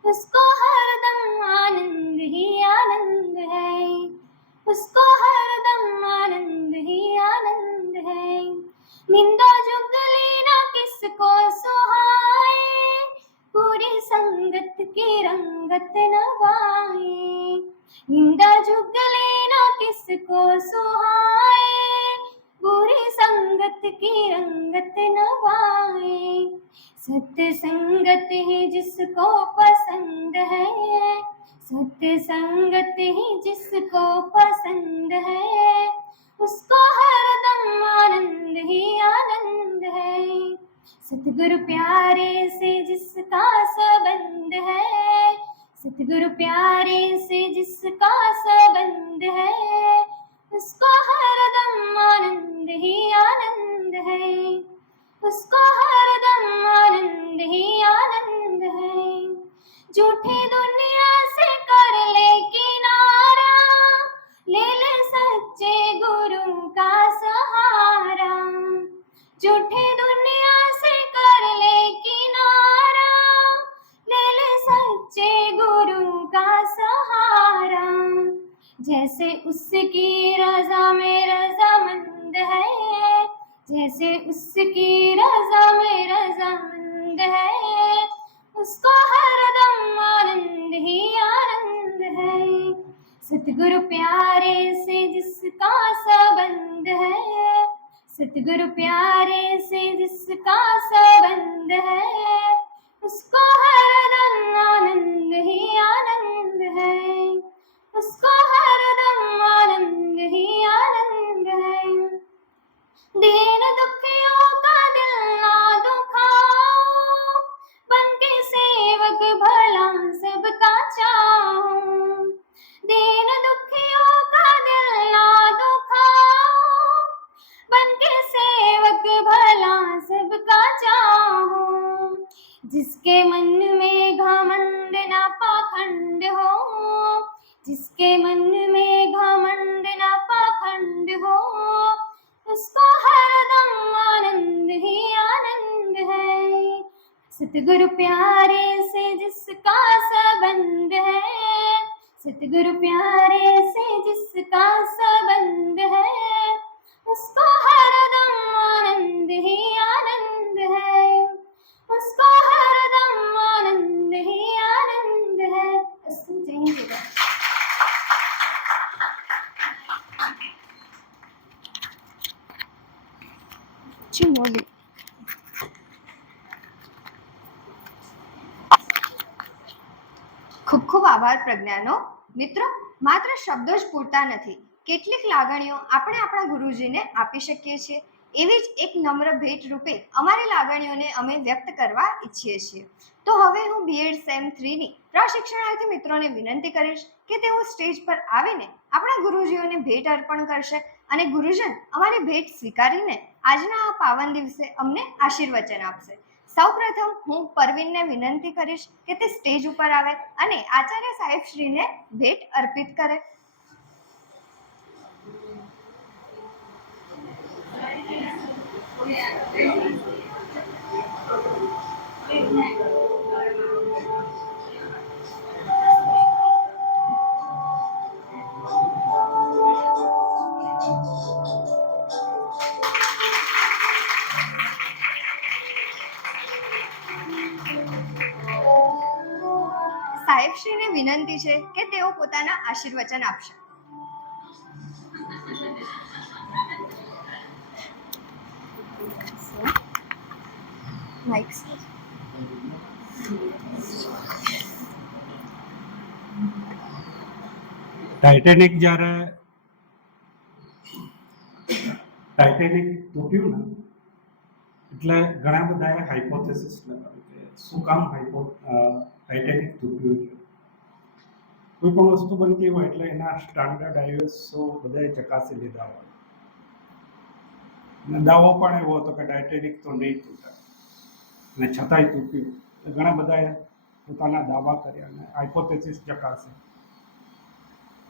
उसको हरदम आनंद ही आनंद है, उसको हरदम आनंद ही आनंद है. निंदा जुगली ना किसको सुहाए, पूरी संगत की रंगत नवाए. निंदा जुगले ना किसको सुहाए, बुरी संगत की रंगत नवाए. सत्संगत ही जिसको पसंद है, सत्संगत ही जिसको पसंद है, उसको हरदम आनंद ही आनंद है. सतगुरु प्यारे से जिसका संबंध है, सतगुरु प्यारे से जिसका संबंध है, उसको हरदम आनंद ही आनंद है, उसको हरदम आनंद ही आनंद है. झूठी दुनिया से कर ले किनारा, ले ले सच्चे गुरु का सहारा. झूठी दुनिया से कर ले किनारा, ले ले सच्चे गुरु का सहारा. जैसे उसकी रजा में रजामंद है, जैसे उसकी रजा में रजामंद है, उसको हरदम आनंद ही आनंद है. सतगुरु प्यारे से जिसका संबंध है, सतगुरु प्यारे से जिसका संबंध है, उसको हरदम आनंद ही आनंद है, उसको हरदम आनंद ही आनंद है. दीन दुखियों का दिल ना दुखाओ, बनके सेवक भला सबका चाहो. दीन दुखियों का दिल ना दुखाओ, बनके सेवक भला सबका चाहो. जिसके मन में घमंड ना पाखंड हो, जिसके मन में घमंड ना पाखंड हो, उसको हरदम आनंद ही आनंद है. सतगुरु प्यारे से जिसका संबंध है, सतगुरु प्यारे से जिसका संबंध है, उसको हरदम आनंद ही आनंद है, ખૂબ ખૂબ આભાર પ્રજ્ઞાનો. મિત્રો, માત્ર શબ્દો જ પૂરતા નથી. કેટલીક લાગણીઓ આપણે આપણા ગુરુજીને આપી શકીએ છીએ. એવી જ એક નમ્ર ભેટ રૂપે અમારી લાગણીઓને અમે વ્યક્ત કરવા ઈચ્છીએ છીએ. તો હવે હું બીએડ સેમ 3ની પ્રશિક્ષણાર્થી મિત્રોને વિનંતી કરીશ કે તેઓ સ્ટેજ પર આવીને આપણા ગુરુજીઓને ભેટ અર્પણ કરશે અને ગુરુજન અમારી ભેટ સ્વીકારીને આજના આ પાવન દિવસે અમને આશીર્વચન આપશે. સૌપ્રથમ હું પરવીનને વિનંતી કરીશ કે તે સ્ટેજ ઉપર આવે અને આચાર્ય સાહેબ શ્રીને ભેટ અર્પિત કરે. સાહેબશ્રીને વિનંતી છે કે તેઓ પોતાના આશીર્વચન આપશે. ટાઇટેનિક જ્યારે તૂટ્યું ને એટલે ઘણા બધાએ હાઇપોથેસિસ લગાવી કે શું કામ ટાઇટેનિક તૂટ્યું છે. કોઈ પણ વસ્તુ બનતી હોય એટલે એના સ્ટાન્ડર્ડ આઈએસઓ બધાએ ચકાસી લીધા હોય અને દાવો પણ એવો હતો કે ટાઇટેનિક તો નહીં તૂટે અને છતાંય તૂટ્યું. એટલે ઘણા બધાએ પોતાના દાવા કર્યા અને હાઇપોથેસિસ ચકાસી.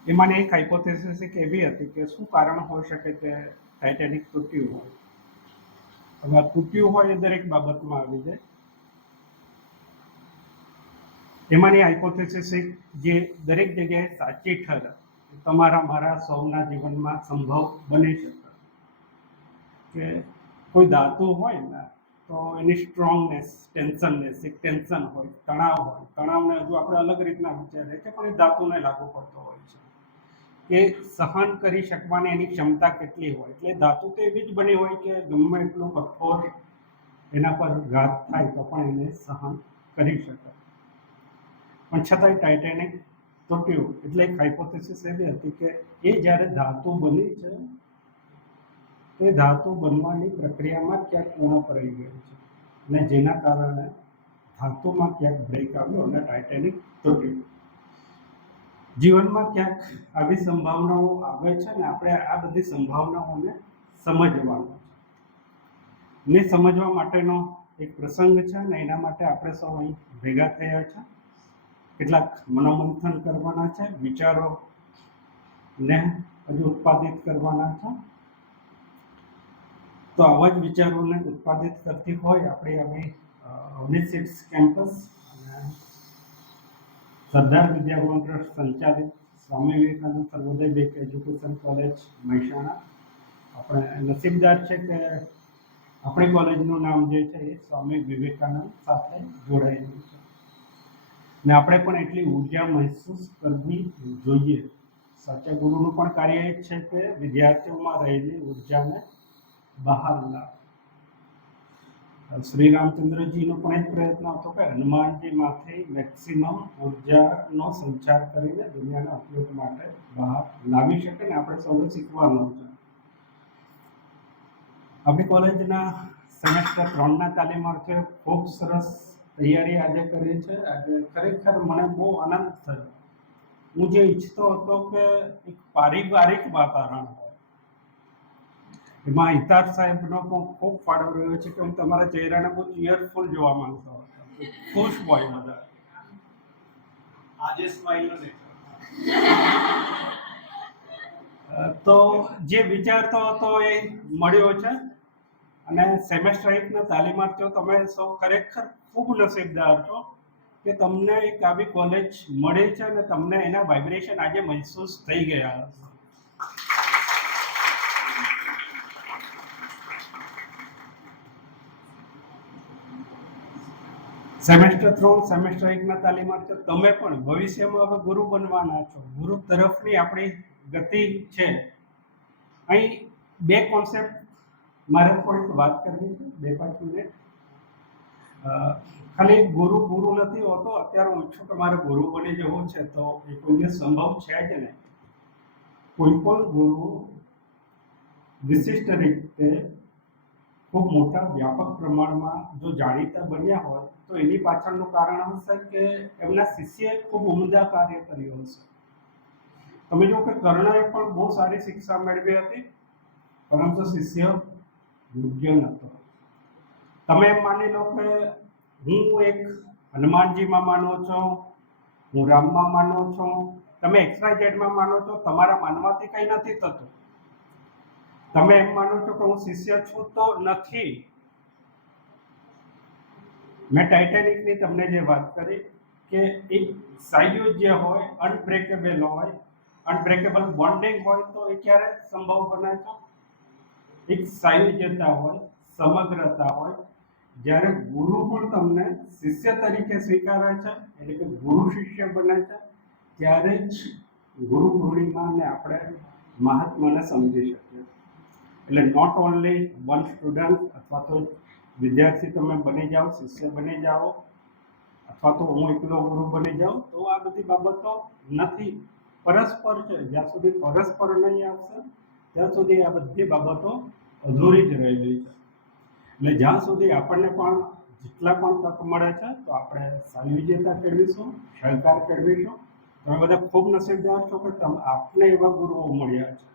એમાંની એક હાઇપોથેસિસ એક એવી હતી કે શું કારણ હોઈ શકે કે ટાઇટેનિક તૂટ્યું હોય. હવે તૂટ્યું હોય એ દરેક બાબતમાં આવી જાય. એમાંની હાઇપોથેસિસ એક જે દરેક જગ્યાએ સાચી ઠરે, તમારા મારા સૌના જીવનમાં સંભવ બની શકે કે કોઈ ધાતુ હોય ને તો એની સ્ટ્રોંગનેસ, ટેન્શનનેસ, એક ટેન્શન હોય, તણાવ હોય. તણાવને હજુ આપણે અલગ રીતના વિચારીએ છીએ પણ એ ધાતુને લાગુ પડતો હોય છે કે સહન કરી શકવાની એની ક્ષમતા કેટલી હોય. એટલે ધાતુ તો એવી જ બની હોય કે ગમે એટલું કઠોર એના પર ઘાત થાય તો પણ એને સહન કરી શકે. પણ છતાંય ટાઇટેનિક તૂટ્યું. એટલે એક હાઇપોથેસિસ એવી હતી કે એ જ્યારે ધાતુ બની છે તે ધાતુ બનવાની પ્રક્રિયામાં ક્યાંક પૂર્ણ પડી ગયું છે અને જેના કારણે ધાતુમાં ક્યાંક બ્રેક આવ્યો અને ટાઇટેનિક તૂટ્યું. જીવનમાં ક્યાંક આવી સંભાવનાઓ આવે છે ને આપણે આ બધી સંભાવનાઓને સમજવાનું છે ને સમજવા માટેનો એક પ્રસંગ છે ને એના માટે આપણે સૌ અહીં ભેગા થયા છે. કેટલાક મનોમંથન કરવાના છે, વિચારોને હજુ ઉત્પાદિત કરવાના છે. તો આવા જ વિચારોને ઉત્પાદિત કરતી હોય આપણી આવી યુનિસિટ્સ કેમ્પસ અને સરદાર વિદ્યાભવન ટ્રસ્ટ સંચાલિત સ્વામી વિવેકાનંદ સર્વોદય બેક એજ્યુકેશન કોલેજ મહેસાણા. આપણે નસીબદાર છે કે આપણી કોલેજનું નામ જે છે એ સ્વામી વિવેકાનંદ સાથે જોડાયેલું છે ને આપણે પણ એટલી ઉર્જા મહેસૂસ કરવી જોઈએ. સાચા ગુરુનું પણ કાર્ય એ જ છે કે વિદ્યાર્થીઓમાં રહેલી ઉર્જાને બહાર લાવે. શ્રી રામચંદ્રજીનો પણ એક પ્રયત્ન હતો કે હનુમાનજીમાંથી મેક્સિમમ ઉર્જાનો સંચાર કરીને દુનિયાના ઉપયોગ માટે બહાર લાવી શકે ને આપણે સૌએ શીખવાનું છે. આપણી કોલેજના સેમેસ્ટર 3ના તાલીમાર્થીઓએ ખૂબ સરસ તૈયારી આજે કરી છે. આજે ખરેખર મને બહુ આનંદ થયો. હું જે ઈચ્છતો હતો કે એક પારિવારિક વાતાવરણ હોય એમાં હિતાર સાહેબનો પણ ખૂબ ફાળો રહ્યો છે કે હું તમારા ચહેરાને બહુ ચીયરફુલ જોવા માંગતો હતો, ખુશ હોય બધા. આજે સ્માઈલ નથી. તો જે વિચારતો હતો એ મળ્યો છે અને સેમેસ્ટર 1ના તાલીમાર્થીઓ તમે સૌ ખરેખર ખૂબ નસીબદાર છો કે તમને એક આવી કોલેજ મળી છે અને તમને એના વાઇબ્રેશન આજે મહેસૂસ થઈ ગયા હશે. સેમેસ્ટર 3 સેમેસ્ટર 1ના તાલીમાર્થીઓ તમે પણ ભવિષ્યમાં હવે ગુરુ બનવાના છો. ગુરુ તરફની આપણી ગતિ છે. અહીં બે કોન્સેપ્ટ મારે થોડીક વાત કરવી છે 2-5 મિનિટ. ખાલી ગુરુ પૂરું નથી હોતો. અત્યારે હું ઈચ્છું કે મારે ગુરુ બની જવું છે તો એ કોઈને સંભવ છે જ નહીં. કોઈ પણ ગુરુ વિશિષ્ટ રીતે ખૂબ મોટા વ્યાપક પ્રમાણમાં જો જાણીતા બન્યા હોય તો એની પાછળનું કારણ હશે કે એમના શિષ્યએ ખૂબ ઉમદા કાર્ય કર્યું હશે. તમે જો કે કર્ણએ પણ બહુ સારી શિક્ષા મેળવી હતી, પરંતુ શિષ્ય યોગ્ય નહોતો. તમે એમ માની લો કે હું એક હનુમાનજીમાં માનો છો, હું રામમાં માનો છું, તમે XYZ માં માનો છો, તમારા માનવાથી કંઈ નથી થતું. તમે એમ માનો છો કે હું શિષ્ય છું તો નથી. મેં ટાઇટેનિકની તમને જે વાત કરી કે એક સાયુજ્ય હોય, અનબ્રેકેબલ હોય, અનબ્રેકેબલ બોન્ડિંગ હોય તો એ ક્યારે સંભવ બને છે? એક સાયુજ્યતા હોય, સમગ્રતા હોય. જ્યારે ગુરુ પણ તમને શિષ્ય તરીકે સ્વીકારે છે, એટલે કે ગુરુ શિષ્ય બને છે, ત્યારે જ ગુરુ પૂર્ણિમાને આપણે મહાત્માને સમજી શકીએ. એટલે નોટ ઓનલી વન સ્ટુડન્ટ અથવા તો વિદ્યાર્થી તમે બની જાઓ, શિષ્ય બની જાઓ, અથવા તો હું એકલો ગુરુ બની જાઉં, તો આ બધી બાબતો નથી. પરસ્પર છે. જ્યાં સુધી પરસ્પર નહીં આવશે ત્યાં સુધી આ બધી બાબતો અધૂરી જ રહેલી છે. એટલે જ્યાં સુધી આપણને પણ જેટલા પણ તક મળે છે તો આપણે સાયુજ્યતા કેળવીશું, સહકાર કેળવીશું. તમે બધા ખૂબ નસીબદાર છો કે આપને એવા ગુરુઓ મળ્યા છે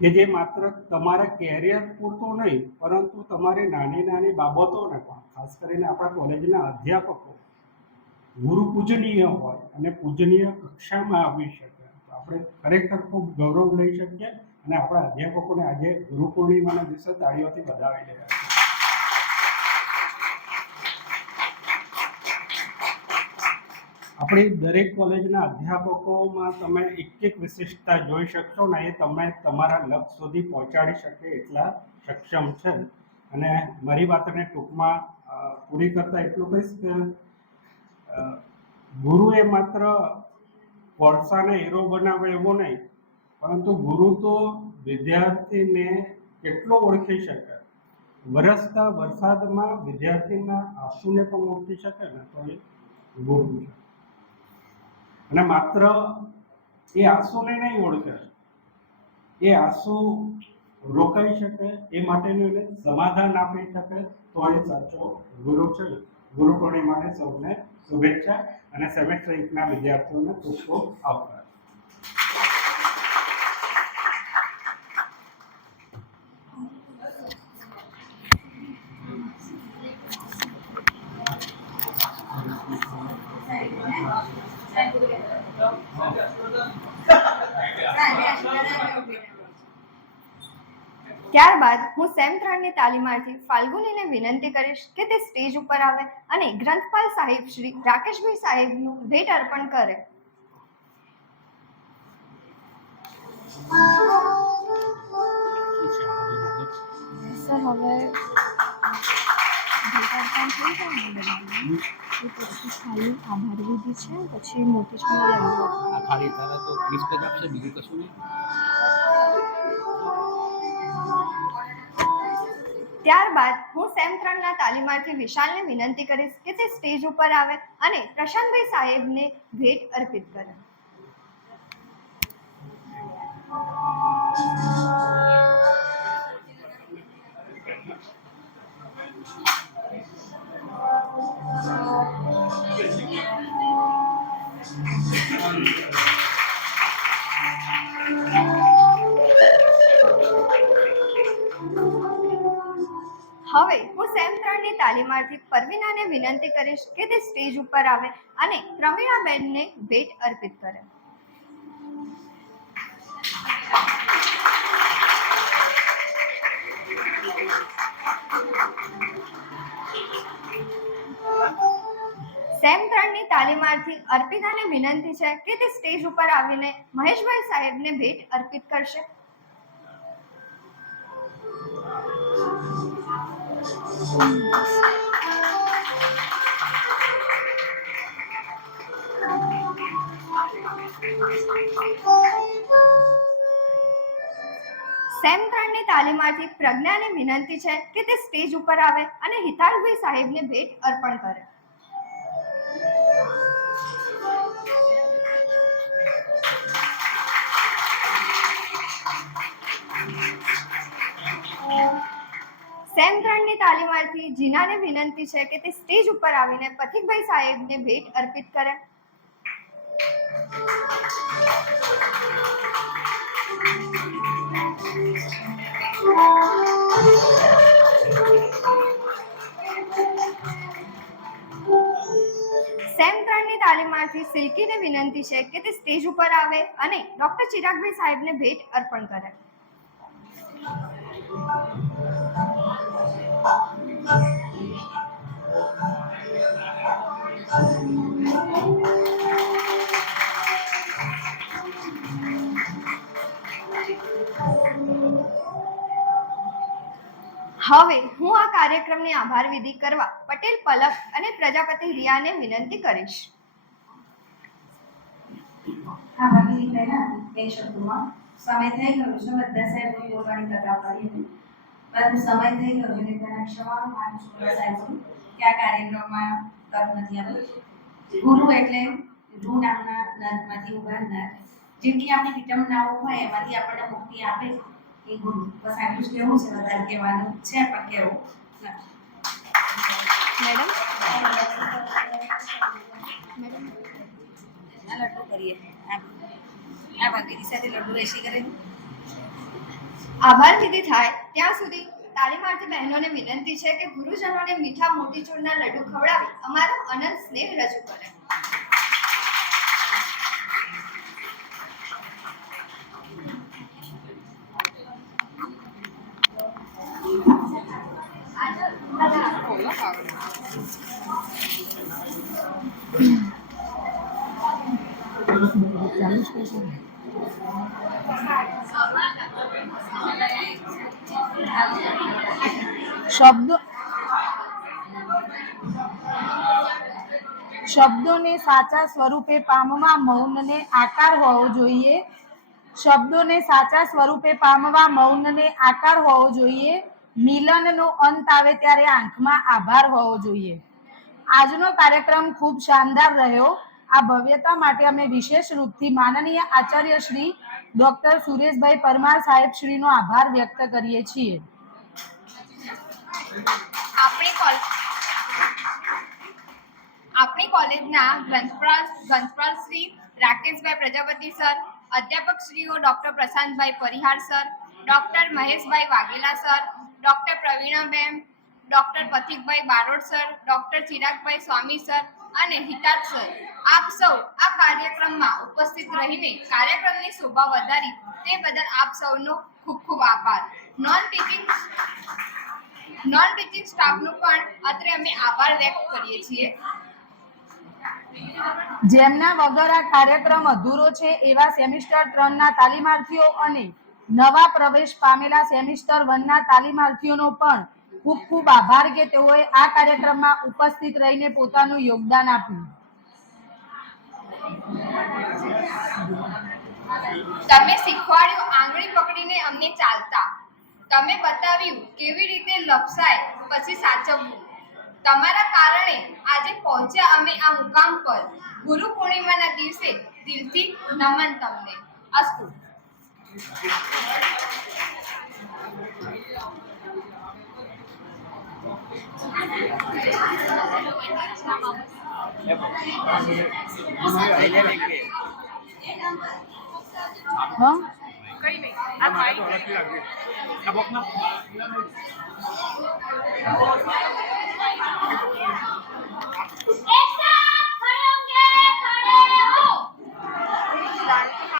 કે જે માત્ર તમારા કેરિયર પૂરતું નહીં, પરંતુ તમારી નાની નાની બાબતોને પણ, ખાસ કરીને આપણા કોલેજના અધ્યાપકો ગુરુ પૂજનીય હોય અને પૂજનીય કક્ષામાં આવી શકે તો આપણે ખરેખર ખૂબ ગૌરવ લઈ શકીએ. અને આપણા અધ્યાપકોને આજે ગુરુ પૂર્ણિમાના દિવસે તાળીઓથી વધાવી રહ્યા છે. આપણી દરેક કોલેજના અધ્યાપકોમાં તમે એક વિશિષ્ટતા જોઈ શકશો ને એ તમે તમારા લક્ષ્ય સુધી પહોંચાડી શકે એટલા સક્ષમ છે. અને મારી વાતને ટૂંકમાં પૂરી કરતા એટલું કહીશ કે ગુરુ એ માત્ર કોળસાને હીરો બનાવે એવું નહીં, પરંતુ ગુરુ તો વિદ્યાર્થીને કેટલો ઓળખી શકે. વરસતા વરસાદમાં વિદ્યાર્થીના આંસુને પણ ઓળખી શકે ને તો એ ગુરુ છે. અને માત્ર એ આંસુને નહીં ઓળખે, એ આંસુ રોકાઈ શકે એ માટેનું એને સમાધાન આપી શકે તો એ સાચો ગુરુ છે. ગુરુ પૂર્ણિમાની સૌને શુભેચ્છા અને સેમેસ્ટર 1ના વિદ્યાર્થીઓને ખૂબ ખૂબ આભાર. ત્યારબાદ હું સેમ 3ની તાલીમાર્થી ફાલ્ગુનીને વિનંતી કરીશ કે તે સ્ટેજ ઉપર આવે અને ગ્રંથપાલ સાહેબ શ્રી રાકેશભાઈ સાહેબનું ભેટ અર્પણ કરે. સર હવે ભેટ અર્પણ થઈ જાય ને બધાને એ પછી ખાલી આભાર વિધિ છે, પછી મોટી ખાલી તારા તો ગિફ્ટ જ આપશે, બીજું કશું નહીં. ત્યારબાદ હું સેમ 3ના તાલીમાર્થી વિશાલને વિનંતી કરીશ કે તે સ્ટેજ ઉપર આવે અને પ્રશાંતભાઈ સાહેબને ભેટ અર્પિત કરે. હવે હું સેમ 3ની તાલીમાર્થી પરવીનાને વિનંતી કરીશ કે તે સ્ટેજ ઉપર આવે અને પ્રવીણાબેનને ભેટ અર્પિત કરે. સેમ 3ની તાલીમાર્થી અર્પિતાને વિનંતી છે કે તે સ્ટેજ ઉપર આવીને મહેશભાઈ સાહેબને ભેટ અર્પિત કરશે. સેમ 3 ની તાલીમાર્થી પ્રજ્ઞાને વિનંતી છે કે તે સ્ટેજ ઉપર આવે અને હિતાલભાઈ સાહેબને ભેટ અર્પણ કરે. સેમ 3 ની તાલીમાર્થી જીનાને વિનંતી છે કે તે સ્ટેજ ઉપર આવીને પથિકભાઈ સાહેબને ભેટ અર્પિત કરે. સેમ 3 ની તાલીમાર્થી સિલ્કીને વિનંતી છે કે તે સ્ટેજ ઉપર આવે અને ડોક્ટર ચિરાગભાઈ સાહેબને ભેટ અર્પણ કરે. હવે હું આ કાર્યક્રમની આભાર વિધિ કરવા પટેલ પલક અને પ્રજાપતિ રિયાને વિનંતી કરીશ. આભાર વિધિ પહેલા બે શબ્દોમાં સમય થઈ ગયો છે, બધા સાહેબો બોલવાની તક આપવાની, પરંતુ સમય થઈ ગયો છે તેના ક્ષમા માંગુ છું બધા સાહેબો કે આ કાર્યક્રમમાં તક નથી આપી. ગુરુ એટલે રૂ નામના નદમાંથી ઉગારનાર, જેટલી આપણી વિટમનાઓ હોય એમાંથી આપણને મુક્તિ આપે એ ગુરુ. બસ આટલું જ કહેવું છે, વધારે કહેવાનું છે પણ કહેવું નથી. લડ્ડુ કરીએ આ ભાગીની સાથે લડ્ડુ રેસી કરે. આભાર વિધિ થાય ત્યાં સુધી તાલીમાર્થી બહેનોને વિનંતી છે કે ગુરુજનોને મીઠા મોતીચૂરના લડ્ડુ ખવડાવી અમારો અનંત સ્નેહ રજૂ કરે. શબ્દોને સાચા સ્વરૂપે પામવા મૌનને આકાર હોવો જોઈએ. શબ્દોને સાચા સ્વરૂપે પામવા મૌનને આકાર હોવો જોઈએ. મિલનનો અંત આવે ત્યારે આંખમાં આભાર હોવો જોઈએ. આજનો કાર્યક્રમ ખૂબ શાનદાર રહ્યો. આ ભવ્યતા માટે અમે વિશેષ રૂપથી માનનીય આચાર્ય શ્રી ડોક્ટર સુરેશભાઈ પરમાર સાહેબ શ્રીનો આભાર વ્યક્ત કરીએ છીએ. આપણી કોલેજના ગ્રંથપાલ શ્રી રાકેશભાઈ પ્રજાપતિ સર, અધ્યાપક શ્રીઓ doctor Prashantbhai Parihar sir, doctor Maheshbhai Vaghela sir, doctor Pravinaben, doctor Pathikbhai Barot sir, doctor Chiragbhai Swami sir અને હિતાજ સર, આપ સૌ આ કાર્યક્રમમાં ઉપસ્થિત રહીને કાર્યક્રમની શોભા વધારી તે બદલ આપ સૌનો ખૂબ ખૂબ આભાર. નોન ટીચિંગ સ્ટાફનો પણ અત્રે અમે આભાર વ્યક્ત કરીએ છીએ. જેમના વગર આ કાર્યક્રમ અધૂરો છે એવા સેમિસ્ટર 3 ના તાલીમાર્થીઓ અને નવા પ્રવેશ પામેલા સેમિસ્ટર 1 ના તાલીમાર્થીઓનો પણ ખૂબ ખૂબ આભાર કે તેઓએ આ કાર્યક્રમમાં ઉપસ્થિત રહીને પોતાનું યોગદાન આપ્યું. તમે શીખવાડ્યું આંગળી પકડીને અમને ચાલતા, તમે બતાવ્યું કેવી રીતે લપસાય પછી સાચવવું. તમારા કારણે આજે પહોંચ્યા અમે આ મુકામ પર. ગુરુ પૂર્ણિમાના દિવસે દિલથી નમન તમને. અસ્તુ. કઈ નહીં આ